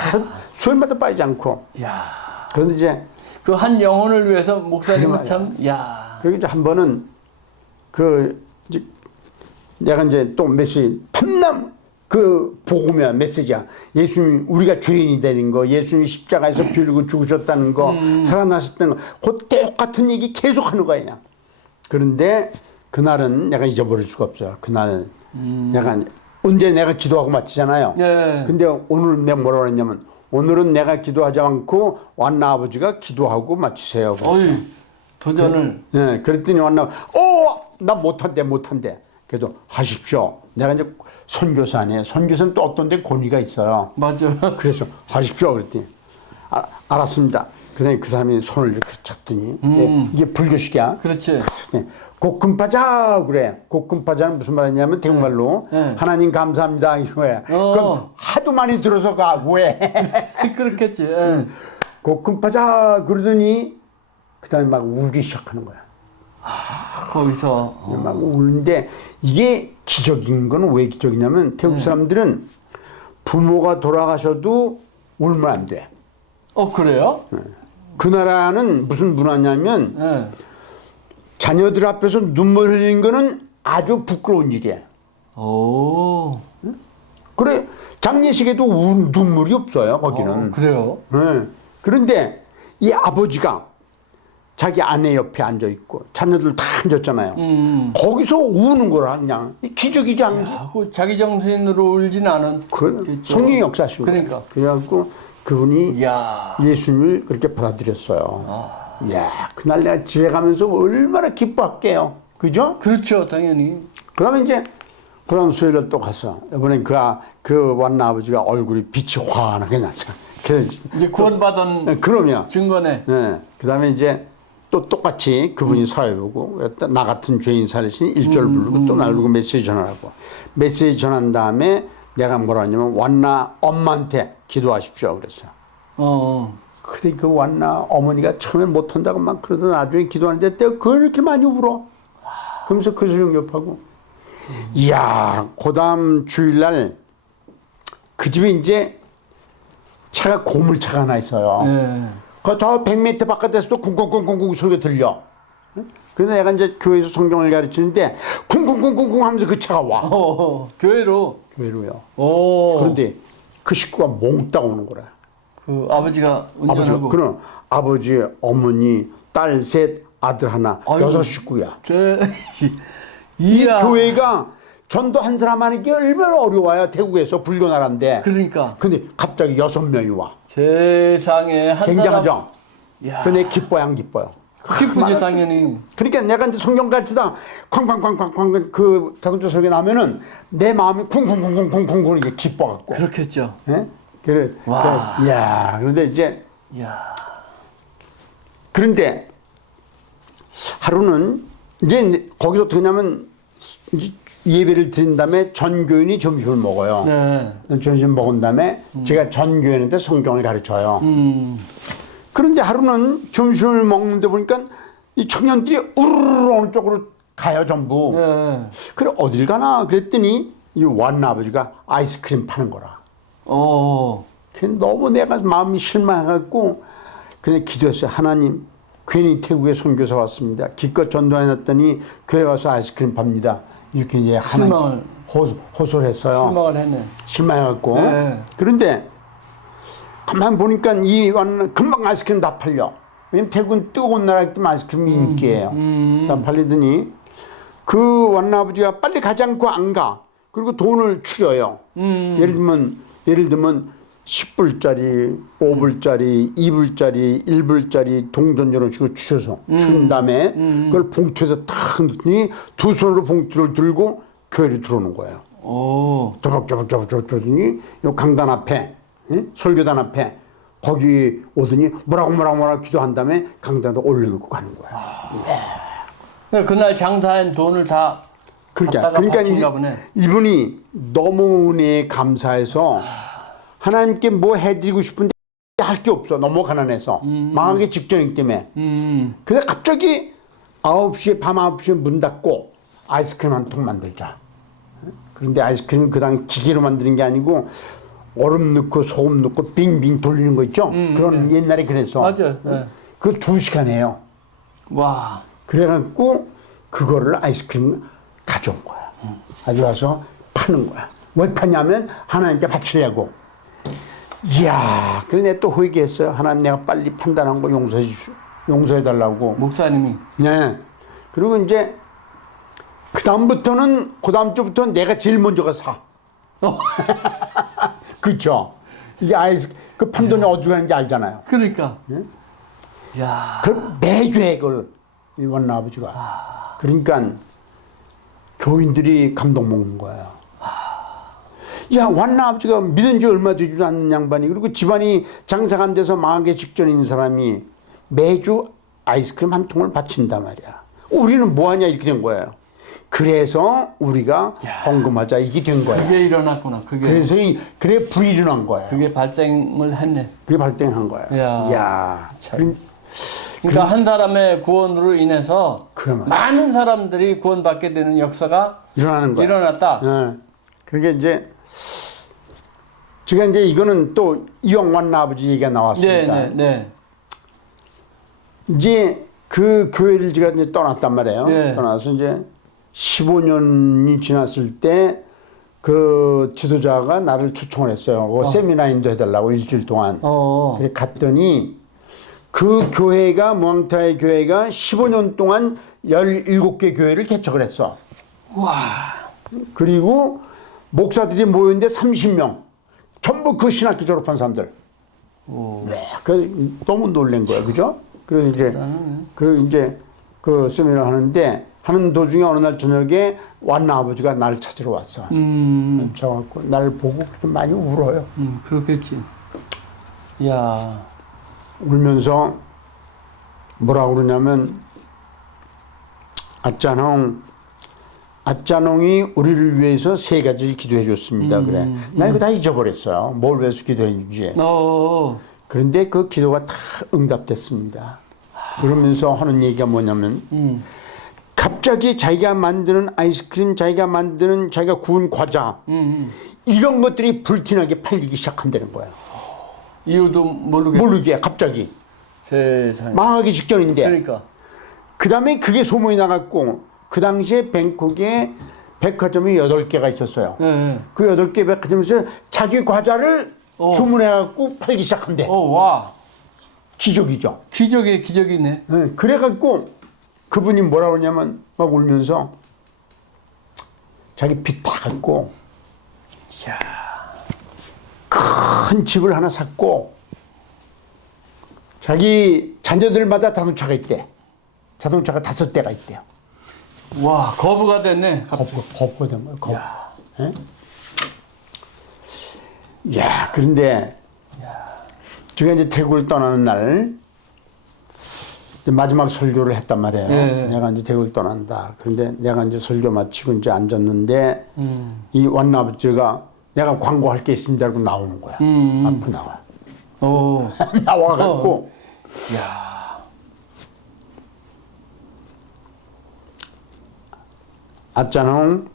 수요일마다 빠지지 않고. 야. 그런데 이제 그 한 영혼을 위해서 목사님은 참, 야. 그리고 이제 한 번은 이제 내가 이제 또 메시지 탐남 그 복음이야 메시지야. 예수님 우리가 죄인이 되는 거, 예수님 십자가에서 피 흘리고 죽으셨다는 거, 살아나셨다는 거, 그 똑같은 얘기 계속 하는 거야. 그런데 그날은 내가 잊어버릴 수가 없어요. 그날 내가 언제 내가 기도하고 마치잖아요. 네. 근데 오늘 내가 뭐라고 했냐면 오늘은 내가 기도하지 않고 완나 아버지가 기도하고 마치세요. 어이, 도전을. 네, 그랬더니 완나 나 못한대. 그래도 하십시오. 내가 이제 선교사네. 선교사는 또 어떤 데 권위가 있어요. 맞아. 그래서 하십시오. 그랬더니 알았습니다. 그다음에 그 사람이 손을 이렇게 쳤더니 이게 불교식이야. 그렇지. 고금파자 그래. 고금파자는 무슨 말이냐면 태국말로 하나님 감사합니다 이거야. 그럼 하도 많이 들어서 가 왜? 그렇겠지. 고금파자 그러더니 그다음에 막 울기 시작하는 거야. 거기서 막 우는데 이게 기적인 건 왜 기적이냐면 태국 사람들은 부모가 돌아가셔도 울면 안 돼. 그래요? 그 나라는 무슨 문화냐면 자녀들 앞에서 눈물 흘리는 거는 아주 부끄러운 일이야. 오. 그래 장례식에도 눈물이 없어요 거기는. 그래요? 네. 그런데 이 아버지가 자기 아내 옆에 앉아 있고 자녀들 다 앉았잖아요. 거기서 우는 거라 그냥 기적이지 않게. 그 자기 정신으로 울진 않은. 그 성령의 역사시고. 그러니까. 그래갖고 그분이 야. 예수님을 그렇게 받아들였어요. 야, 그날 내가 집에 가면서 얼마나 기뻐할게요. 그죠? 그렇죠, 당연히. 그다음에 이제 그다음 수요일에 또 갔어. 이번엔 그 완나 아버지가 얼굴이 빛이 환하게 났어. 그래서 이제 구원받은 네, 그럼요. 증거네. 네. 그다음에 이제 또 똑같이 그분이 사회 보고 나 같은 죄인 살리신 1절 부르고 또 날 부르고 메시지 전하라고. 메시지 전한 다음에 내가 뭐라 하냐면 완나 엄마한테 기도하십시오 그랬어요. 근데 그 완나 어머니가 처음에 못한다고 막 그러던 나중에 기도하는데 내가 그렇게 많이 울어. 그러면서 그 소리 옆하고 이야, 그다음 주일날 그 집에 이제 차가 고물차가 하나 있어요. 네. 저 100m 바깥에서도 쿵쿵쿵쿵쿵 소리가 들려. 그래서 내가 이제 교회에서 성경을 가르치는데 쿵쿵쿵쿵쿵 하면서 그 차가 와. 교회로. 교회로요. 오. 그런데 그 식구가 몽땅 오는 거라. 그 아버지가 운전하고. 그럼 아버지, 어머니, 딸 셋, 아들 하나, 아이고. 6 식구야. 이 이야. 교회가 전도 한 사람 하는 게 얼마나 어려워요. 태국에서 불교 나라인데. 그러니까. 근데 갑자기 6명이 와. 세상에 한 굉장하죠. 사람. 근데 기뻐요, 안 기뻐요? 기쁘지 당연히. 그러니까 내가 이제 성경 가르치다 쾅쾅쾅쾅쾅 그 자동차 소리가 나면은 내 마음이 쿵쿵쿵쿵쿵쿵 이게 기뻐갖고. 그렇겠죠. 예? 그래. 와. 야, 그런데 이제 야. 그런데 하루는 이제 거기서 어떻게 하냐면 이제 예배를 드린 다음에 전교인이 점심을 먹어요. 네. 점심 먹은 다음에 제가 전교인한테 성경을 가르쳐요. 그런데 하루는 점심을 먹는데 보니까 이 청년들이 우르르 어느 쪽으로 가요 전부. 네. 그래 어딜 가나 그랬더니 이 완나 아버지가 아이스크림 파는 거라. 그 너무 내가 마음이 실망해갖고 그냥 기도했어요. 하나님 괜히 태국에 선교사 왔습니다. 기껏 전도해놨더니 교회 와서 아이스크림 팝니다. 이렇게 이제 하나님 호소를 했어요. 실망을 했네. 실망해갖고. 네. 그런데 가만 보니까 이 완나 금방 아이스크림 다 팔려. 왜냐면 태국은 뜨거운 나라이기 때문에 아이스크림이 인기예요. 다 팔리더니 그 완나 아버지가 빨리 가지 않고 안 가. 그리고 돈을 추려요. 예를 들면 10불짜리, 5불짜리, 2불짜리, 1불짜리 동전 이런 식으로 추려서 준 다음에 그걸 봉투에다 탁 넣더니 두 손으로 봉투를 들고 교회로 들어오는 거예요. 저벅저벅 들더니 요 강단 앞에, 예? 설교단 앞에 거기 오더니 뭐라고 기도한 다음에 강단에 올려놓고 가는 거야. 그날 장사한 돈을 다 그러니까 이분이 너무 은혜에 감사해서 하나님께 뭐 해드리고 싶은데 할 게 없어. 너무 가난해서. 망하기 직전이기 때문에. 근데 갑자기 9시에 밤 9시에 문 닫고 아이스크림 한 통 만들자. 그런데 아이스크림 그당 기계로 만드는 게 아니고 얼음 넣고 소금 넣고 빙빙 돌리는 거 있죠? 그런 옛날에 그래서. 맞아요. 네. 그거 2시간 해요. 와. 그래갖고 그거를 아이스크림 가져온 거야. 가져와서 파는 거야. 왜 파냐면 하나님께 바치려고. 이야, 그래 내가 또 회개했어요. 하나님 내가 빨리 판단한 거 용서해달라고. 목사님이. 네. 그리고 이제 그 다음 주부터는 내가 제일 먼저 사. 그렇죠. 이게 그 판돈이 어디로 가는지 알잖아요. 그러니까. 네? 야. 그 매주 해 그걸 이 원나 아버지가. 그러니까 교인들이 감동 먹는 거예요. 야, 완나 아버지가 믿은 지 얼마 되지도 않는 양반이 그리고 집안이 장사가 안 돼서 망하기 직전인 사람이 매주 아이스크림 한 통을 바친단 말이야. 우리는 뭐하냐 이렇게 된 거예요. 그래서 우리가 헌금하자 이게 된 거야. 그게 일어났구나. 그래서 그래 불이 일어난 거예요. 그게 발생을 했네. 그게 발생한 거야. 야, 그러니까 한 사람의 구원으로 인해서 많은 사람들이 구원받게 되는 역사가 일어났다. 네. 그게 이제 제가 이제 이거는 또 이왕 완나 아버지 얘기가 나왔습니다. 네. 이제 그 교회를 제가 이제 떠났단 말이에요. 네. 떠나서 이제 15년이 지났을 때 그 지도자가 나를 초청을 했어요. 그 세미나인도 해달라고 일주일 동안. 그래 갔더니 그 교회가 몽타이 교회가 15년 동안 17개 교회를 개척을 했어. 와. 그리고 목사들이 모였는데 30명. 전부 그 신학교 졸업한 사람들. 네, 그 너무 놀란 거야, 그죠? 그래서 이제 그 세미나 하는 도중에 어느 날 저녁에 완나 아버지가 나를 찾으러 왔어. 저갖고 날 보고 좀 많이 울어요. 그렇겠지. 야. 울면서 뭐라고 그러냐면 아짜농이 우리를 위해서 3가지를 기도해 줬습니다. 그래. 나 이거 다 잊어버렸어요. 뭘 위해서 기도했는지. 그런데 그 기도가 다 응답됐습니다. 그러면서 하는 얘기가 뭐냐면 갑자기 자기가 만드는 아이스크림, 자기가 구운 과자 이런 것들이 불티나게 팔리기 시작한다는 거야. 이유도 모르게 갑자기. 세상에. 망하기 직전인데. 그러니까. 그 다음에 그게 소문이 나갔고 그 당시에 뱅콕에 백화점이 8개가 있었어요. 네. 그 8개 백화점에서 자기 과자를 주문해갖고 팔기 시작한대. 와. 기적이죠. 기적이네. 네. 그래갖고 그분이 뭐라 그러냐면 막 울면서 자기 빚 다 갚고 큰 집을 하나 샀고 자기 자녀들마다 자동차가 있대. 자동차가 5대가 있대요. 와, 거부가 됐네. 거부가 된 거야. 거부. 야, 그런데 제가 이제 태국을 떠나는 날 이제 마지막 설교를 했단 말이에요. 네. 내가 이제 태국을 떠난다. 그런데 내가 이제 설교 마치고 이제 앉았는데 이 완나아버지가 내가 광고할 게 있습니다. 하고 나오는 거야. 앞으로 나와. 나와갖고 야. 아짜농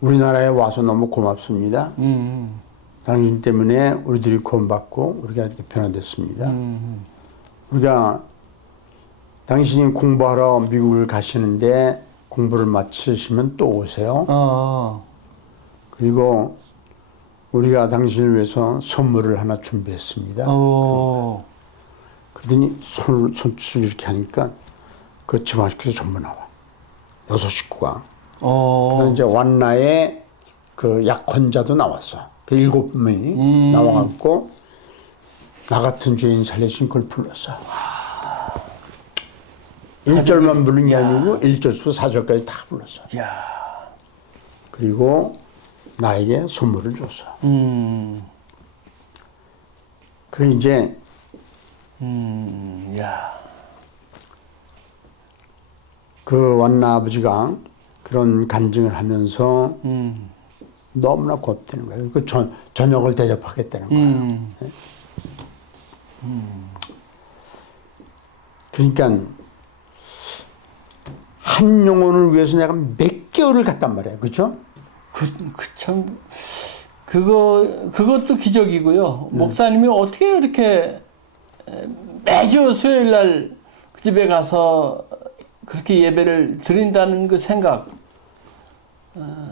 우리나라에 와서 너무 고맙습니다. 당신 때문에 우리들이 구원받고 우리가 이렇게 변화됐습니다. 우리가 당신이 공부하러 미국을 가시는데 공부를 마치시면 또 오세요. 그리고 우리가 당신을 위해서 선물을 하나 준비했습니다. 그러더니 손짓을 이렇게 하니까 그 집안식구에서 전부 나와. 6 식구가. 그래서 이제 완나의 그 약혼자도 나왔어. 그 7명이 나와갖고 나 같은 죄인 살리신 걸 불렀어. 1절만 부른 게 아니고 1절부터 4절까지 다 불렀어. 그리고 나에게 선물을 줬어. 그래 이제 그 완나 아버지가 그런 간증을 하면서 너무나 고맙다는 거예요. 그 저녁을 대접하겠다는 거예요. 그러니까 한 영혼을 위해서 내가 몇 개월을 갔단 말이에요. 그렇죠? 참 그것도 기적이고요. 목사님이 어떻게 그렇게 매주 수요일 날 그 집에 가서 그렇게 예배를 드린다는 그 생각.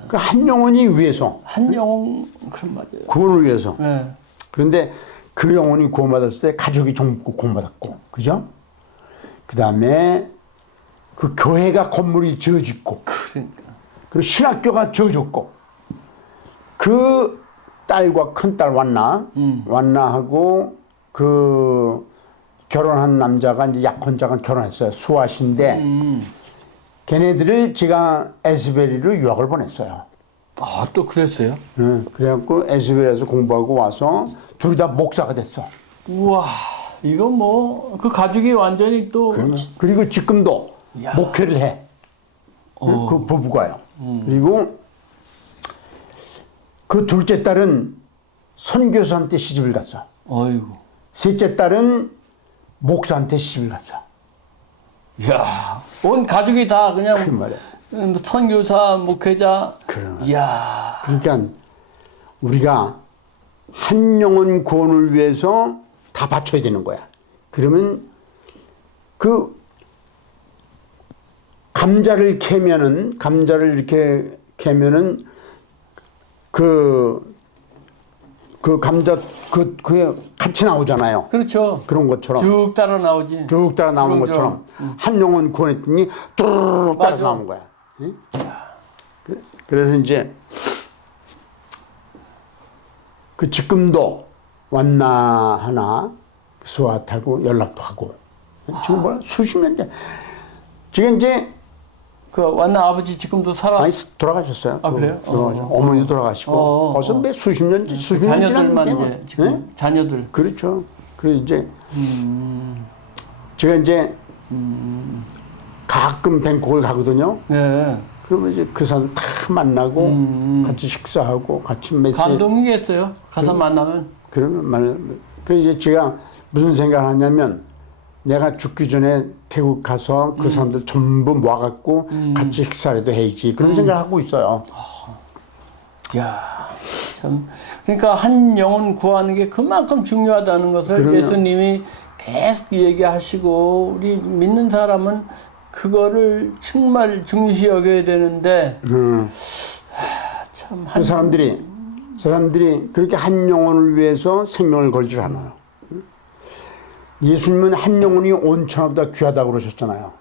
그 한 영혼이 위해서. 한 영혼 그런 맞아요. 구원을 위해서. 네. 그런데 그 영혼이 구원받았을 때 가족이 전부 구원받았고, 그죠? 그 다음에 그 교회가 건물이 지어졌고, 그러니까. 그리고 신학교가 지어졌고, 그 딸과 큰딸 완나하고 그 결혼한 남자가 이제 약혼자가 결혼했어요. 수아신데 걔네들을 제가 에스베리로 유학을 보냈어요. 아, 또 그랬어요? 그래갖고 에스베리에서 공부하고 와서 둘 다 목사가 됐어. 우와, 이거 뭐 그 가족이 완전히 또 그리고 지금도 목회를 해. 그 부부가요. 그리고 그 둘째 딸은 선교사한테 시집을 갔어. 어이구. 셋째 딸은 목사한테 시집을 갔어. 이야, 온 가족이 다 그 그냥 말이야. 선교사, 목회자. 그럼. 이야. 그러니까 우리가 한 영혼 구원을 위해서 다 바쳐야 되는 거야. 그러면 그 감자를 캐면은 감자를 이렇게 캐면은 그 감자 그게 같이 나오잖아요. 그렇죠. 그런 것처럼 쭉 따라 나오지. 쭉 따라 나오는 그런 것처럼 한 용은 구원했더니 뚜루룩 따라 맞아. 나오는 거야. 응? 그래서 이제 그 지금도 왔나 하나 수아하고 연락도 하고 지금 뭐 수십 년째 지금 이제 그 완나 아버지 지금도 살아. 아니 돌아가셨어요. 아, 그래요? 어머니도 돌아가시고 벌써 몇 수십 년 수십 년 자녀들만 지났는데 이제 지금 네? 자녀들. 그렇죠. 그래서 이제 제가 이제 가끔 뱅콕을 가거든요. 네. 그러면 이제 그 사람 다 만나고 같이 식사하고 같이 메시지 감동이겠어요. 가서 만나면. 그러면 그래서 이제 제가 무슨 생각을 하냐면 내가 죽기 전에 태국 가서 그 사람들 전부 모아갖고 같이 식사라도 해야지 그런 생각을 하고 있어요. 야, 참. 그러니까 한 영혼 구하는 게 그만큼 중요하다는 것을 그럼요. 예수님이 계속 얘기하시고 우리 믿는 사람은 그거를 정말 중시 여겨야 되는데 참 그 사람들이 그렇게 한 영혼을 위해서 생명을 걸지 않아요. 예수님은 한 영혼이 온 천하보다 귀하다고 그러셨잖아요.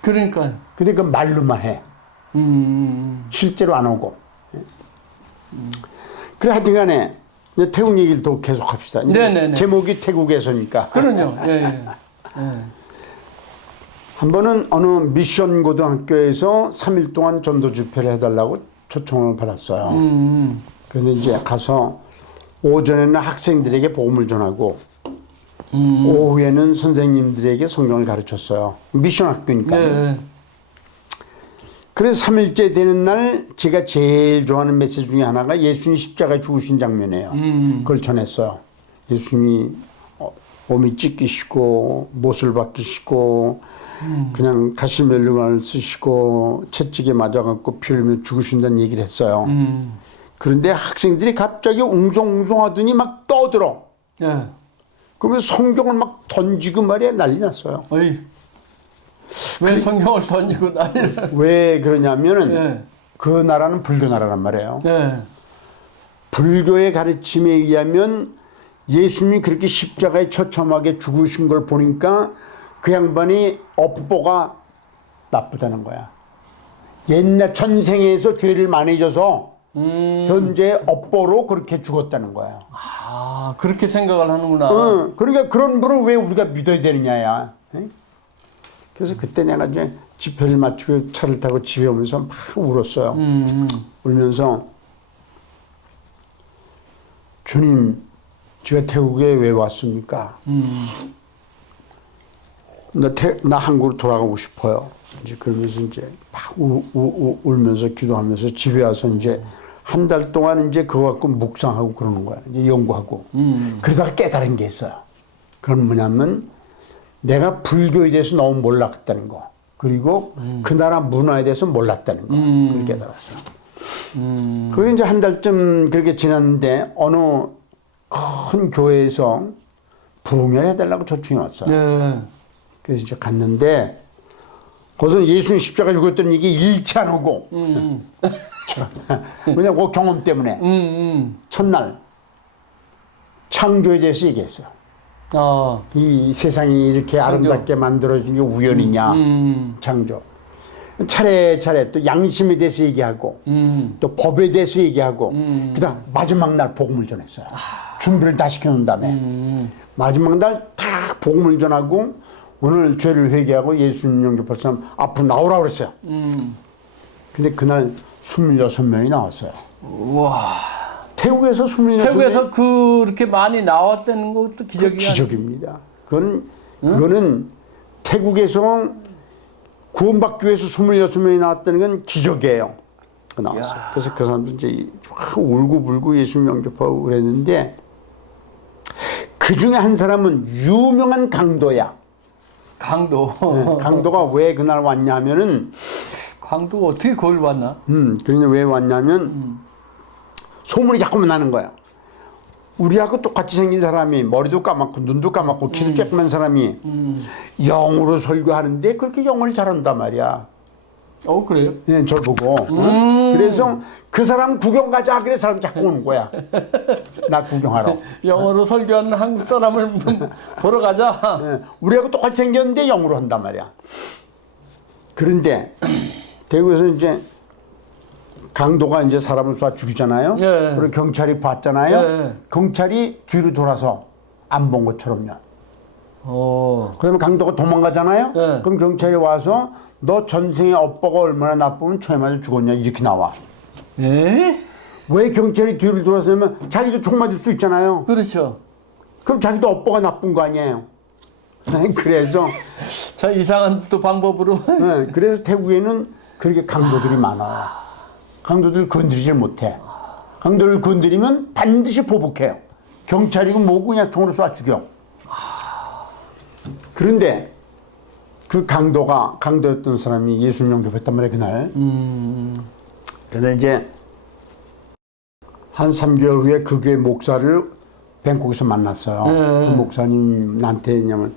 그러니까 근데 그 말로만 해. 실제로 안 오고. 그래 하여튼 간에 이제 태국 얘기를 더 계속 합시다. 이제 네네네. 제목이 태국에서니까. 그럼요. 예, 예. 예. 한 번은 어느 미션 고등학교에서 3일 동안 전도 집회를 해달라고 초청을 받았어요. 그런데 이제 가서 오전에는 학생들에게 복음을 전하고 오후에는 선생님들에게 성경을 가르쳤어요. 미션 학교니까. 네. 그래서 3일째 되는 날 제가 제일 좋아하는 메시지 중에 하나가 예수님 십자가에 죽으신 장면이에요. 그걸 전했어요. 예수님이 몸이 찢기시고 못을 박히시고 그냥 가시멜로만을 쓰시고 채찍에 맞아갖고 피 흘리며 죽으신다는 얘기를 했어요. 그런데 학생들이 갑자기 웅성웅성하더니 막 떠들어. 예. 그러면서 성경을 막 던지고 말이야 난리 났어요. 어이. 왜 성경을 던지고 난리를. 왜 그러냐면은 예. 그 나라는 불교 나라란 말이에요. 예. 불교의 가르침에 의하면 예수님이 그렇게 십자가에 처참하게 죽으신 걸 보니까 그 양반이 업보가 나쁘다는 거야. 옛날 전생에서 죄를 많이 져서 현재 업보로 그렇게 죽었다는 거야. 아, 그렇게 생각을 하는구나. 그러니까 그런 분을 왜 우리가 믿어야 되느냐야. 그래서 그때 내가 이제 집회를 마치고 차를 타고 집에 오면서 막 울었어요. 울면서 주님, 제가 태국에 왜 왔습니까? 나 한국으로 돌아가고 싶어요. 이제 그러면서 이제 막 울면서 기도하면서 집에 와서 이제 한 달 동안 이제 그거 갖고 묵상하고 그러는 거야. 이제 연구하고. 그러다가 깨달은 게 있어요. 그건 뭐냐면 내가 불교에 대해서 너무 몰랐다는 거. 그리고 그 나라 문화에 대해서 몰랐다는 거. 그걸 깨달았어. 그리고 이제 한 달쯤 그렇게 지났는데 어느 큰 교회에서 부흥회를 해달라고 초청이 왔어요. 네. 그래서 이제 갔는데 거기서 예수님 십자가 죽었던 얘기 일치 안 오고 왜냐면 그 경험 때문에 첫날 창조에 대해서 얘기했어요. 이 세상이 이렇게 아름답게 만들어진 게 우연이냐 창조. 차례차례 또 양심에 대해서 얘기하고 또 법에 대해서 얘기하고 그다음 마지막 날 복음을 전했어요. 준비를 다 시켜놓은 다음에 마지막 날 딱 복음을 전하고 오늘 죄를 회개하고 예수님 영접할 사람 앞으로 나오라고 그랬어요. 근데 그날 26명이 나왔어요. 와. 태국에서 26명이 태국에서 그렇게 많이 나왔다는 것도 기적이야. 기적입니다. 그거는 태국에서 구원받기 위해서 26명이 나왔다는 건 기적이에요. 나왔어요. 그래서 그 사람들 이제 울고불고 예수님 영접하고 그랬는데 그 중에 한 사람은 유명한 강도야. 강도. 네, 강도가 왜 그날 왔냐면은 강도가 어떻게 거길 왔나? 그러냐 왜 왔냐면 소문이 자꾸만 나는 거야. 우리하고 똑같이 생긴 사람이 머리도 까맣고 눈도 까맣고 키도 쬐끄만 사람이 영어로 설교하는데 그렇게 영어를 잘한단 말이야. 그래요? 네, 저를 보고. 그래서 그 사람 구경 가자. 그래서 사람 자꾸 오는 거야. 나 구경하러. 영어로 설교하는 한국 사람을 보러 가자. 예, 우리하고 똑같이 생겼는데 영어로 한단 말이야. 그런데 대구에서 이제 강도가 이제 사람을 쏴 죽이잖아요. 예. 그리고 경찰이 봤잖아요. 예. 경찰이 뒤로 돌아서 안 본 것처럼요. 어. 그러면 강도가 도망가잖아요. 예. 그럼 경찰이 와서 너 전생에 오빠가 얼마나 나쁘면 총에 맞아 죽었냐 이렇게 나와. 예? 왜 경찰이 뒤를 돌아서면 자기도 총 맞을 수 있잖아요. 그렇죠. 그럼 자기도 오빠가 나쁜 거 아니에요. 그래서 저 이상한 또 방법으로. 네, 그래서 태국에는 그렇게 강도들이 많아요. 강도들 건드리질 못해. 강도를 건드리면 반드시 보복해요. 경찰이고 뭐고 그냥 총으로 쏴 죽여. 그런데 그 강도였던 사람이 예수님 영접했단 말이에요, 그날. 그래서 이제 한 3개월 후에 그 교회 목사를 뱅콕에서 만났어요. 그 목사님 나한테냐면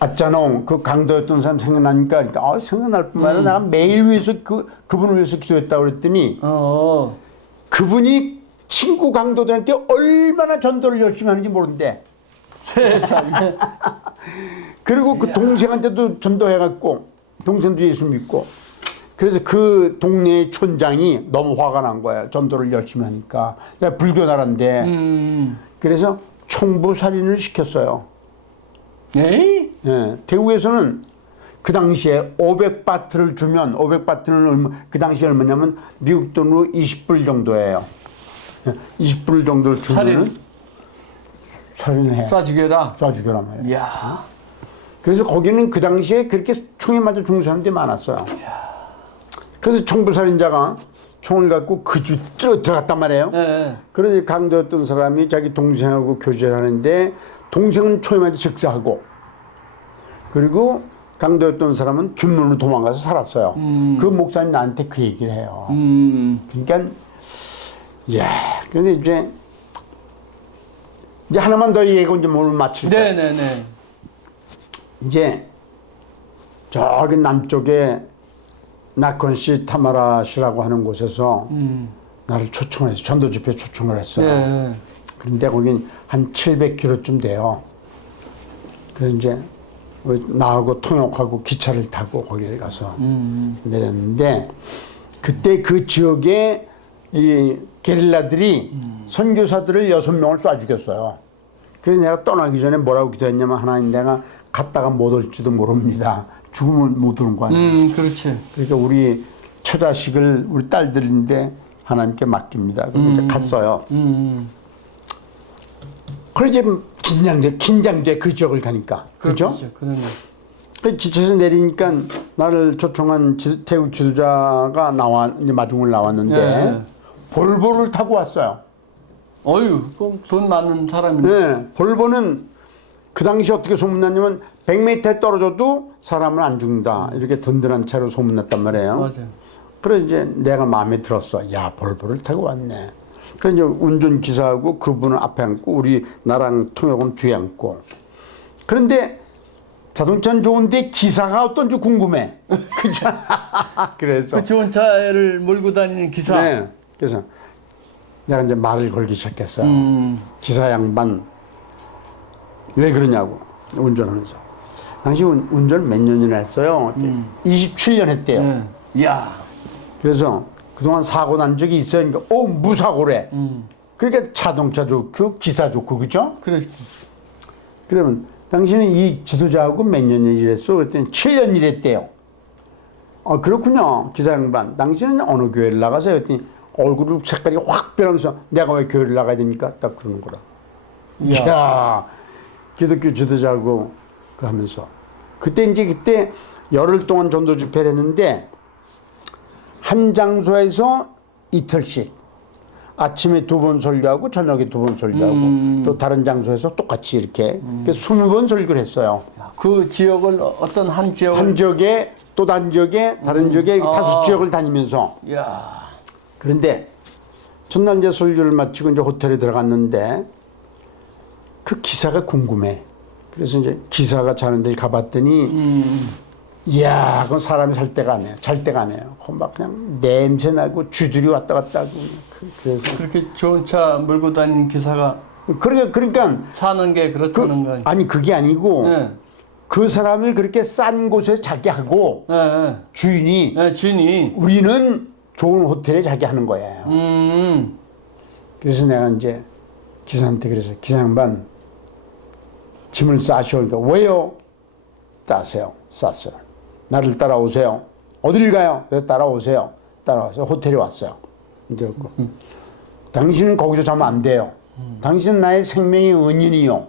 아짜농 그 강도였던 사람 생각나니까 그러니까 생각날 뿐만 아니라 내가 매일 위해서 그분을 위해서 기도했다고 그랬더니 그분이 친구 강도들한테 얼마나 전도를 열심히 하는지 모르는데 세상에. 그리고 그 동생한테도 전도해갖고 동생도 예수 믿고 그래서 그 동네의 촌장이 너무 화가 난 거야. 전도를 열심히 하니까. 내가 불교 나라인데 그래서 총부 살인을 시켰어요. 에이? 예, 태국에서는 그 당시에 500바트를 주면 500바트는 그 당시에 얼마냐면 미국 돈으로 20불 정도예요. 20불 정도를 주면 살인을 해. 쏴 죽여라. 쏴 죽여라 말이야. 이야. 그래서 거기는 그 당시에 그렇게 총에 맞아 죽는 사람들이 많았어요. 그래서 총부살인자가 총을 갖고 그 집 들어갔단 말이에요. 네. 그러니 강도였던 사람이 자기 동생하고 교제를 하는데 동생은 총에 맞아 즉사하고 그리고 강도였던 사람은 뒷문으로 도망가서 살았어요. 그 목사님 나한테 그 얘기를 해요. 그러니까 그런데 이제 하나만 더 얘기하고 이제 오늘 마칠 거예요. 네네네. 이제 저기 남쪽에 나콘시 타마라시라고 하는 곳에서 나를 초청을 해서 전도 집회 초청을 했어요. 네. 그런데 거긴 한 700km쯤 돼요. 그래서 이제 나하고 통역하고 기차를 타고 거기를 가서 내렸는데 그때 그 지역에 이 게릴라들이 선교사들을 6명을 쏴 죽였어요. 그래서 내가 떠나기 전에 뭐라고 기도했냐면 하나님 내가 갔다가 못 올지도 모릅니다. 죽으면 못 오는 거 아니에요. 그렇지. 그러니까 우리 처자식을 우리 딸들인데 하나님께 맡깁니다. 그리고 이제 갔어요. 그래 이제 긴장돼 그 지역을 가니까 그렇죠? 그러네. 그 기차에서 내리니까 나를 초청한 태국 지도자가 이제 마중을 나왔는데 네. 볼보를 타고 왔어요. 어유, 돈 많은 사람이네. 네, 볼보는 그 당시 어떻게 소문났냐면 100m에 떨어져도 사람은 안 죽는다. 이렇게 든든한 차로 소문났단 말이에요. 맞아요. 그래 이제 내가 마음에 들었어. 야, 볼보를 타고 왔네. 그래 이제 운전기사하고 그분은 앞에 앉고 우리 나랑 통역은 뒤에 앉고. 그런데 자동차는 좋은데 기사가 어떤지 궁금해. 그죠? 그래서. 그 좋은 차를 몰고 다니는 기사. 네. 그래서 내가 이제 말을 걸기 시작했어요. 기사 양반 왜 그러냐고 운전하면서. 당시 운전 몇 년이나 했어요? 27년 했대요. 네. 이야. 그래서 그동안 사고 난 적이 있어요. 그러니까 무사고래. 그러니까 자동차 좋고 기사 좋고 그죠? 그렇지. 그러면 당신은 이 지도자하고 몇 년 일했어? 그랬더니 7년 일했대요. 그렇군요. 기사 양반. 당신은 어느 교회를 나가세요? 그랬더니 얼굴 색깔이 확 변하면서 내가 왜 교회를 나가야 됩니까? 딱 그러는 거라. 이야. 기독교 지도자하고 그 하면서. 그때 열흘 동안 전도 집회를 했는데 한 장소에서 이틀씩 아침에 2번 설교하고 저녁에 2번 설교하고 또 다른 장소에서 똑같이 이렇게 20번 설교를 했어요. 그 지역을 어떤 한 지역을 한 지역에 또 다른 지역에 다른 지역에 5지역을 다니면서. 이야. 그런데 첫날 이제 설교를 마치고 이제 호텔에 들어갔는데 그 기사가 궁금해. 그래서 이제 기사가 자는 데를 가봤더니 이야, 그건 사람이 살 때가 아니에요. 잘 때가 아니에요. 그건 막 그냥 냄새 나고 쥐들이 왔다 갔다 하고. 그래서. 그렇게 좋은 차 몰고 다니는 기사가 그러니까. 사는 게 그렇다는 거 아니에요? 아니, 그게 아니고. 네. 그 사람을 그렇게 싼 곳에 자기 하고. 네. 주인이. 네, 주인이. 우리는 좋은 호텔에 자기 하는 거예요. 그래서 내가 이제 기사한테 그래서 기사 양반 짐을 싸시오. 그러니까 왜요? 따세요. 쌌어요. 나를 따라오세요. 어딜 가요? 그래서 따라오세요. 따라와서 호텔에 왔어요. 이제 당신은 거기서 자면 안 돼요. 당신은 나의 생명의 은인이요.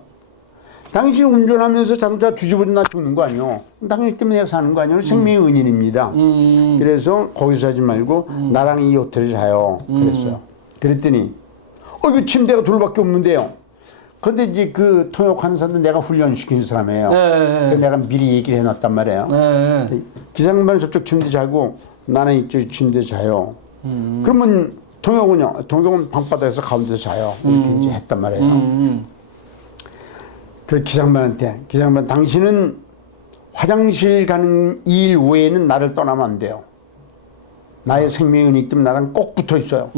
당신이 운전하면서 자동차 뒤집어져 나 죽는 거 아니요. 당신 때문에 내가 사는 거 아니요. 생명의 은인입니다. 그래서 거기서 자지 말고 나랑 이 호텔에 자요. 그랬어요. 그랬더니 이거 침대가 둘밖에 없는데요. 그런데 이제 그 통역하는 사람도 내가 훈련시킨 사람이에요. 그래서 내가 미리 얘기를 해놨단 말이에요. 기상반은 저쪽 침대 자고 나는 이쪽 침대 자요. 그러면 통역은 방바닥에서 가운데서 자요. 이렇게 이제 했단 말이에요. 그 기상반한테 당신은 화장실 가는 일 외에는 나를 떠나면 안 돼요. 나의 생명이 있기 때문에 나랑 꼭 붙어 있어요.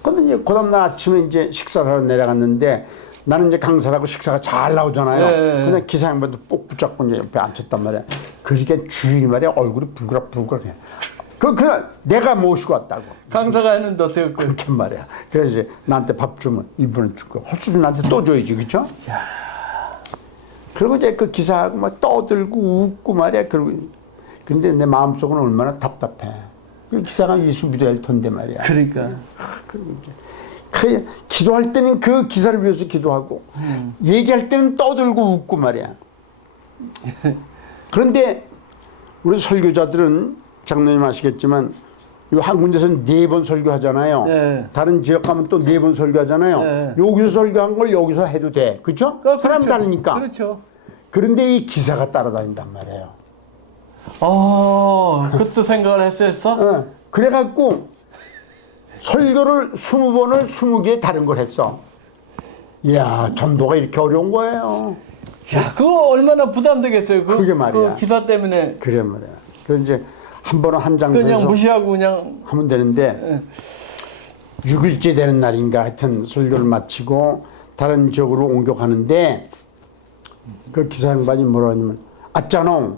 근데 이제 그 다음날 아침에 이제 식사를 하러 내려갔는데 나는 이제 강사라고 식사가 잘 나오잖아요. 근데 기사 양반도 꼭 붙잡고 이제 옆에 앉혔단 말이야. 그러니까 주인이 말이야 얼굴이 불그락불그락해. 그냥 내가 모시고 왔다고. 강사가 했는데 어떻게 그렇게 말이야. 그래서 이제 나한테 밥 주면 일부러 주고 헐수도 나한테 또 줘야지, 그렇죠? 그리고 이제 그 기사하고 막 떠들고 웃고 말이야. 그런데 내 마음속은 얼마나 답답해. 그 기사가 이수비도 엘톤데 말이야. 그러니까. 그리고 이제 기도할 때는 그 기사를 위해서 기도하고 얘기할 때는 떠들고 웃고 말이야. 그런데 우리 설교자들은 장로님 아시겠지만 이 한 군데서는 4번 설교하잖아요. 네. 다른 지역 가면 또 4번 설교하잖아요. 네. 여기서 설교한 걸 여기서 해도 돼. 그렇죠? 사람이 그렇죠. 다르니까. 그렇죠. 그런데 이 기사가 따라다닌단 말이에요. 그것도 생각을 했었어? 그래갖고 설교를 20번을 20개 다른 걸 했어. 이야, 전도가 이렇게 어려운 거예요. 야, 그거 얼마나 부담되겠어요. 그게 말이야. 그 기사 때문에. 그래 말이야. 그래서 이제 한 번은 한 장소에서 그냥 무시하고 그냥. 하면 되는데 6일째 되는 날인가 하여튼 설교를 마치고 다른 지역으로 옮겨가는데 그 기사 양반이 뭐라 하냐면 아짜농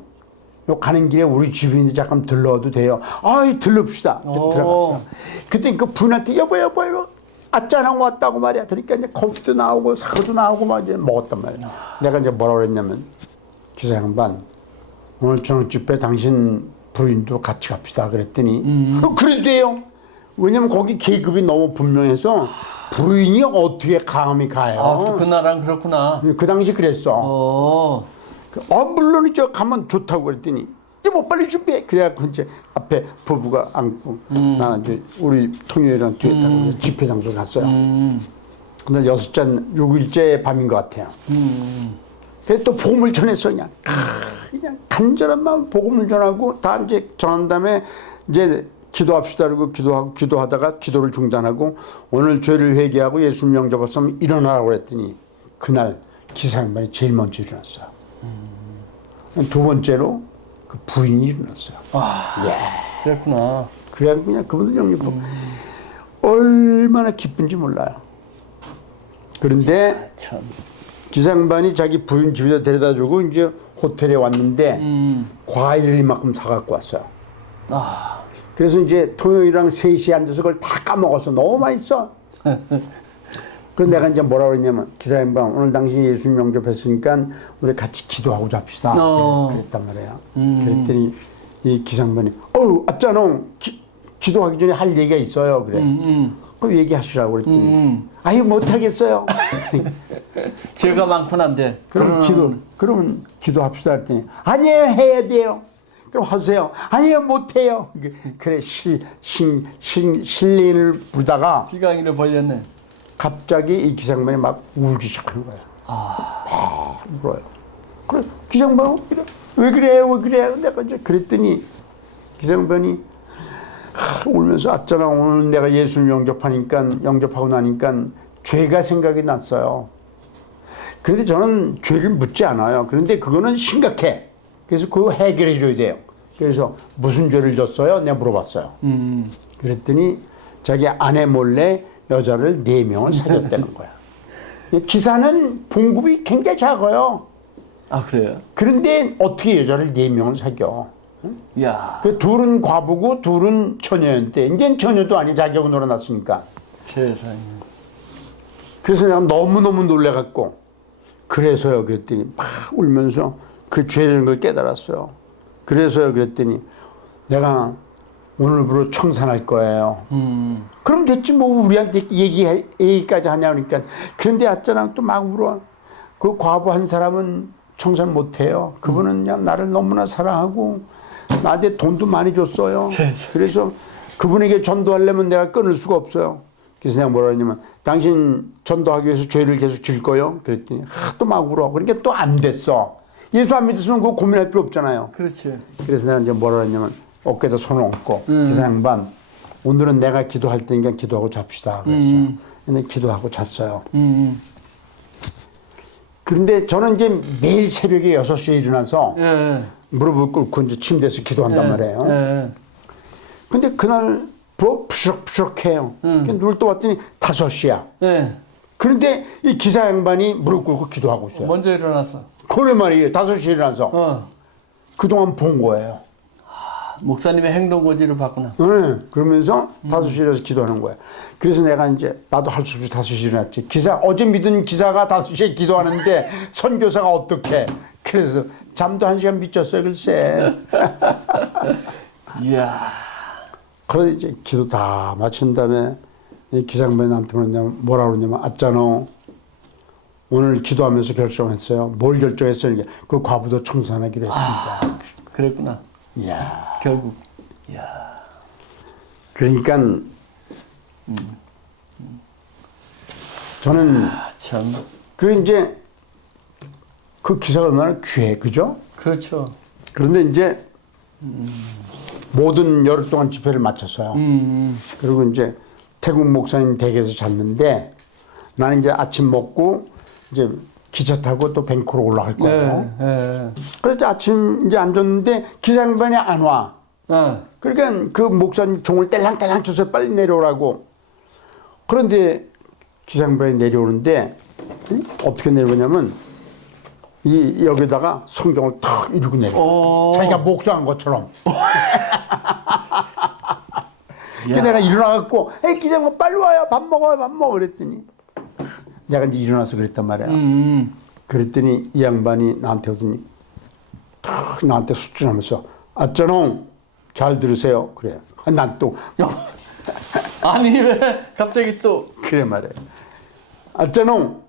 요 가는 길에 우리 집인데 잠깐 들러도 돼요. 아이 들릅시다. 들어갔어. 그때 그 분한테 여보 아짜농 왔다고 말이야. 그러니까 이제 커피도 나오고 사과도 나오고 막 이제 먹었단 말이야. 내가 이제 뭐라 그랬냐면 기사 양반 오늘 저녁 집회 당신 부인도 같이 갑시다 그랬더니 그래도 돼요. 왜냐면 거기 계급이 너무 분명해서 부인이 어떻게 감히 가요. 또 그 나라는 그렇구나. 그 당시 그랬어. 물론이죠. 가면 좋다고 그랬더니 뭐 빨리 준비해. 그래갖고 이제 앞에 부부가 안고 나는 이제 우리 통일이랑 뒤에 따라 집회 장소 갔어요. 근데 6일째 밤인 것 같아요. 그래서 또 복음을 전했어 그냥 간절한 마음 복음을 전하고 다 이제 전한 다음에 이제 기도합시다 그러고 기도하다가 기도를 중단하고 오늘 죄를 회개하고 예수님 영접했으면 일어나라고 그랬더니 그날 기사 양반이 제일 먼저 일어났어요. 두 번째로 그 부인이 일어났어요. 그랬구나. 그래갖고 그냥 그분들 영접하고 얼마나 기쁜지 몰라요. 그런데 참. 기사 양반이 자기 부인 집에다 데려다주고 이제 호텔에 왔는데 과일을 이만큼 사갖고 왔어요. 그래서 이제 통영이랑 셋이 앉아서 그걸 다 까먹었어. 너무 맛있어. 그래서 내가 이제 뭐라 그랬냐면 기사 양반 오늘 당신 예수님 영접했으니까 우리 같이 기도하고 잡시다. 그랬단 말이에요. 그랬더니 이 기사 양반이 아짜농 기도하기 전에 할 얘기가 있어요. 그래. 그 얘기하시라고 그랬더니 아유 못하겠어요. 죄가 많구나인데. 그러면 기도합시다 그랬더니 아니에요 해야 돼요. 그럼 하세요. 아니에요 못해요. 그래 실린을 부다가 기강이를 벌렸네. 갑자기 이 기상반이 막 울기 시작하는 거야. 울어요. 그래 기상반 왜 그래요? 내가 이제 그랬더니 기상반이 울면서 아쩌나 오늘 내가 예수를 영접하고 나니까 죄가 생각이 났어요. 그런데 저는 죄를 묻지 않아요. 그런데 그거는 심각해. 그래서 그거 해결해 줘야 돼요. 그래서 무슨 죄를 졌어요? 내가 물어봤어요. 그랬더니 자기 아내 몰래 여자를 4명을 사귀었다는 거야. 기사는 봉급이 굉장히 작아요. 아, 그래요? 그런데 어떻게 여자를 4명을 사겨? 야, 그 둘은 과부고 둘은 처녀였대. 이제는 처녀도 아니, 자기하고 놀아놨으니까. 세상에. 그래서 내가 너무너무 놀래갖고, 그래서요, 그랬더니 막 울면서 그 죄라는 걸 깨달았어요. 그래서요, 그랬더니 내가 오늘부로 청산할 거예요. 그럼 됐지, 뭐, 우리한테 얘기까지 하냐, 그러니까. 그런데 아짜랑 또 막 울어. 그 과부 한 사람은 청산 못 해요. 그분은 그냥 나를 너무나 사랑하고, 나한테 돈도 많이 줬어요. 그래서 그분에게 전도하려면 내가 끊을 수가 없어요. 그래서 내가 뭐라 하냐면, 당신 전도하기 위해서 죄를 계속 질 거요? 그랬더니, 또 막 울어. 그러니까 또 안 됐어. 예수 안 믿었으면 그거 고민할 필요 없잖아요. 그렇지. 그래서 내가 이제 뭐라 하냐면, 어깨에다 손을 얹고, 기사 양반, 오늘은 내가 기도할 테니까 기도하고 잡시다. 그랬어요. 근데 기도하고 잤어요. 그런데 저는 이제 매일 새벽에 6시에 일어나서 예. 무릎을 꿇고 이제 침대에서 기도한단 말이에요. 예. 근데 그날 푸석푸석해요. 눈을 떠봤더니 5시야. 예. 그런데 이 기사 양반이 무릎 꿇고 기도하고 있어요. 먼저 일어났어. 그래 말이에요. 5시에 일어나서. 어. 그동안 본 거예요. 목사님의 행동 고지를 봤구나. 네, 그러면서 5시에 일어나서 기도하는 거야. 그래서 내가 이제 나도 할 수 없이 5시에 일어났지. 어제 믿은 기사가 5시에 기도하는데 선교사가 어떻게. 그래서 잠도 1시간 미쳤어요, 글쎄. 이야. 그래서 이제 기도 다 마친 다음에 이 기상반이 나한테 뭐라 그러냐면, 아짜노, 오늘 기도하면서 결정했어요. 뭘 결정했어요? 이게 그 과부도 청산하기로 했습니다. 그랬구나. 이야. 결국. 이야. 그러니까 저는 참. 그리고 이제 그 기사가 얼마나 귀해, 그죠? 그렇죠. 그런데 이제 모든 열흘 동안 집회를 마쳤어요. 그리고 이제 태국 목사님 댁에서 잤는데 나는 이제 아침 먹고 이제 기차 타고 또 밴쿠로 올라갈 거예요. 예. 그래서 아침 이제 앉았는데 기사 양반이 안 와. 그러니까 그 목사님 종을 딸랑딸랑 쳐서 빨리 내려오라고. 그런데 기사 양반이 내려오는데 어떻게 내려오냐면 여기다가 성경을 탁 이러고 내려. 자기가 목수한 것처럼. 그래서 내가 일어나갖고, 에이, 기사 양반 빨리 와요. 밥 먹어요. 밥 먹어. 그랬더니 내가 이제 일어나서 그랬단 말이야. 그랬더니 이 양반이 나한테 오더니 탁 나한테 수준하면서, 아짜농 잘 들으세요. 그래. 난 또 아니 왜 갑자기 또. 그래 말이야. 아짜농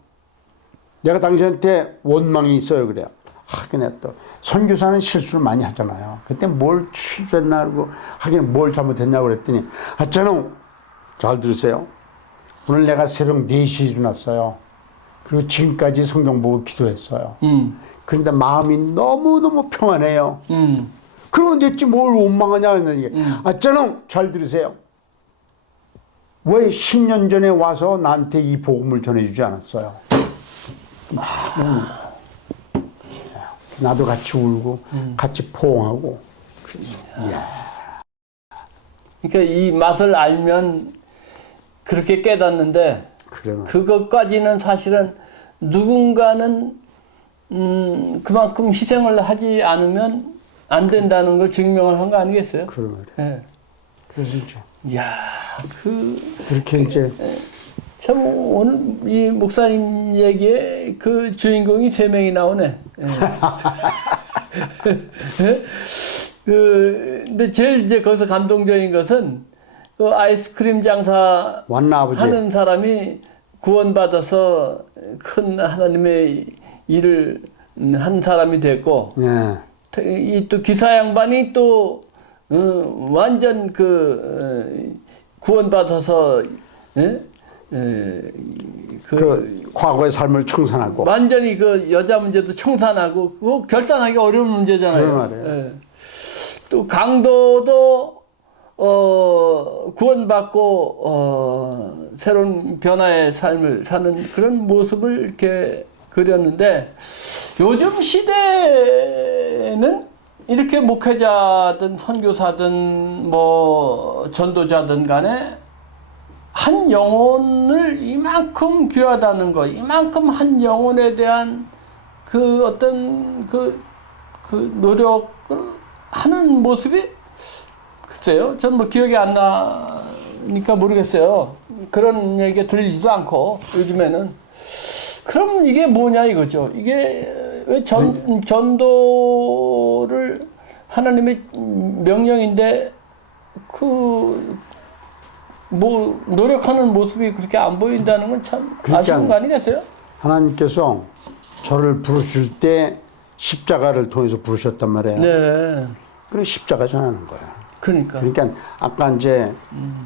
내가 당신한테 원망이 있어요. 그래. 그냥 또 선교사는 실수를 많이 하잖아요. 그때 뭘 실수했나 그러고 하긴 뭘 잘못했냐고 그랬더니, 아짜농 잘 들으세요. 오늘 내가 새벽 4시에 일어났어요. 그리고 지금까지 성경 보고 기도했어요. 그런데 마음이 너무너무 평안해요. 그러면 됐지 뭘 원망하냐 했는데, 아짜농 잘 들으세요. 왜 10년 전에 와서 나한테 이 복음을 전해주지 않았어요? 나도 같이 울고 같이 포옹하고. 그러니까 이 맛을 알면 그렇게 깨닫는데, 그러면 그것까지는 사실은 누군가는 그만큼 희생을 하지 않으면 안 된다는 걸 증명을 한 거 아니겠어요? 그러면 예. 그래서 이제 이야, 그렇게 이제 참 오늘 이 목사님 얘기에 그 주인공이 3명이 나오네. 예. 근데 제일 이제 거기서 감동적인 것은 그 아이스크림 장사 왔나 아버지. 하는 사람이 구원받아서 큰 하나님의 일을 한 사람이 됐고, 예. 이 또 기사 양반이 또 완전 구원받아서 그 과거의 삶을 청산하고. 완전히 그 여자 문제도 청산하고, 그거 결단하기 어려운 문제잖아요. 그런 말이에요. 예. 또 강도도 구원받고 새로운 변화의 삶을 사는 그런 모습을 이렇게 그렸는데, 요즘 시대는 이렇게 목회자든 선교사든 뭐 전도자든 간에 한 영혼을 이만큼 귀하다는 거, 이만큼 한 영혼에 대한 그 어떤 그 노력을 하는 모습이 글쎄요, 전 뭐 기억이 안 나니까 모르겠어요. 그런 얘기가 들리지도 않고 요즘에는. 그럼 이게 뭐냐 이거죠. 이게 왜 전도를 하나님의 명령인데 뭐 노력하는 모습이 그렇게 안 보인다는 건 참 아쉬운 거 아니겠어요? 하나님께서 저를 부르실 때 십자가를 통해서 부르셨단 말이에요. 네. 그럼 십자가 전하는 거예요. 그러니까 아까 이제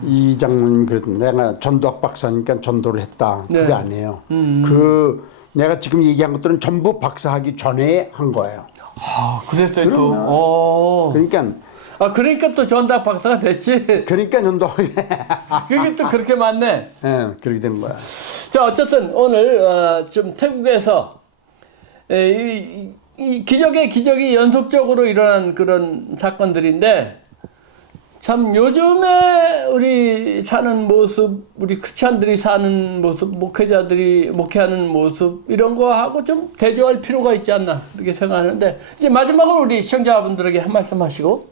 이 장로님 그랬던 내가 전도학 박사니까 전도를 했다. 네. 그게 아니에요. 내가 지금 얘기한 것들은 전부 박사하기 전에 한 거예요. 아, 그랬어요 또. 그러니까 또 전도학 박사가 됐지. 그러니까 전도 그게 또 그렇게 맞네. 예, 그렇게 된 거야. 자, 어쨌든 오늘 좀 태국에서 이 기적이 연속적으로 일어난 그런 사건들인데 참 요즘에 우리 사는 모습, 우리 크리스찬들이 사는 모습, 목회자들이 목회하는 모습 이런 거하고 좀 대조할 필요가 있지 않나 이렇게 생각하는데 이제 마지막으로 우리 시청자분들에게 한 말씀 하시고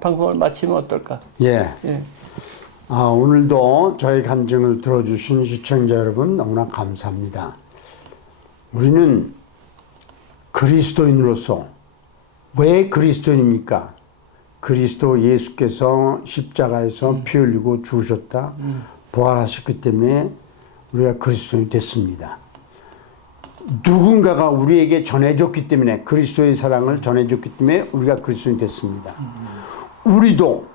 방송을 마치면 어떨까? 예. 예. 오늘도 저희 간증을 들어주신 시청자 여러분 너무나 감사합니다. 우리는 그리스도인으로서 왜 그리스도인입니까? 그리스도 예수께서 십자가에서 피 흘리고 죽으셨다. 부활하셨기 때문에 우리가 그리스도인이 됐습니다. 누군가가 우리에게 전해줬기 때문에 그리스도의 사랑을 전해줬기 때문에 우리가 그리스도인이 됐습니다. 우리도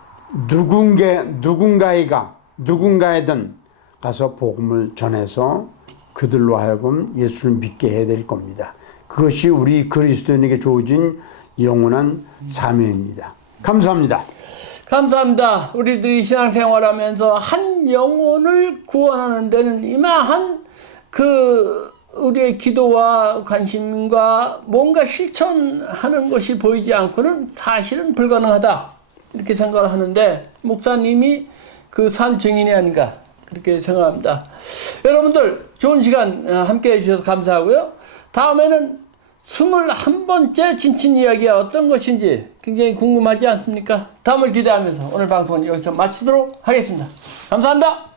누군가에든 가서 복음을 전해서 그들로 하여금 예수를 믿게 해야 될 겁니다. 그것이 우리 그리스도인에게 주어진 영원한 사명입니다. 감사합니다. 감사합니다. 우리들이 신앙생활하면서 한 영혼을 구원하는 데는 이마한 우리의 기도와 관심과 뭔가 실천하는 것이 보이지 않고는 사실은 불가능하다. 이렇게 생각을 하는데 목사님이 그 산 증인이 아닌가 그렇게 생각합니다. 여러분들 좋은 시간 함께 해주셔서 감사하고요. 다음에는 21번째 진친 이야기가 어떤 것인지 굉장히 궁금하지 않습니까? 다음을 기대하면서 오늘 방송은 여기서 마치도록 하겠습니다. 감사합니다.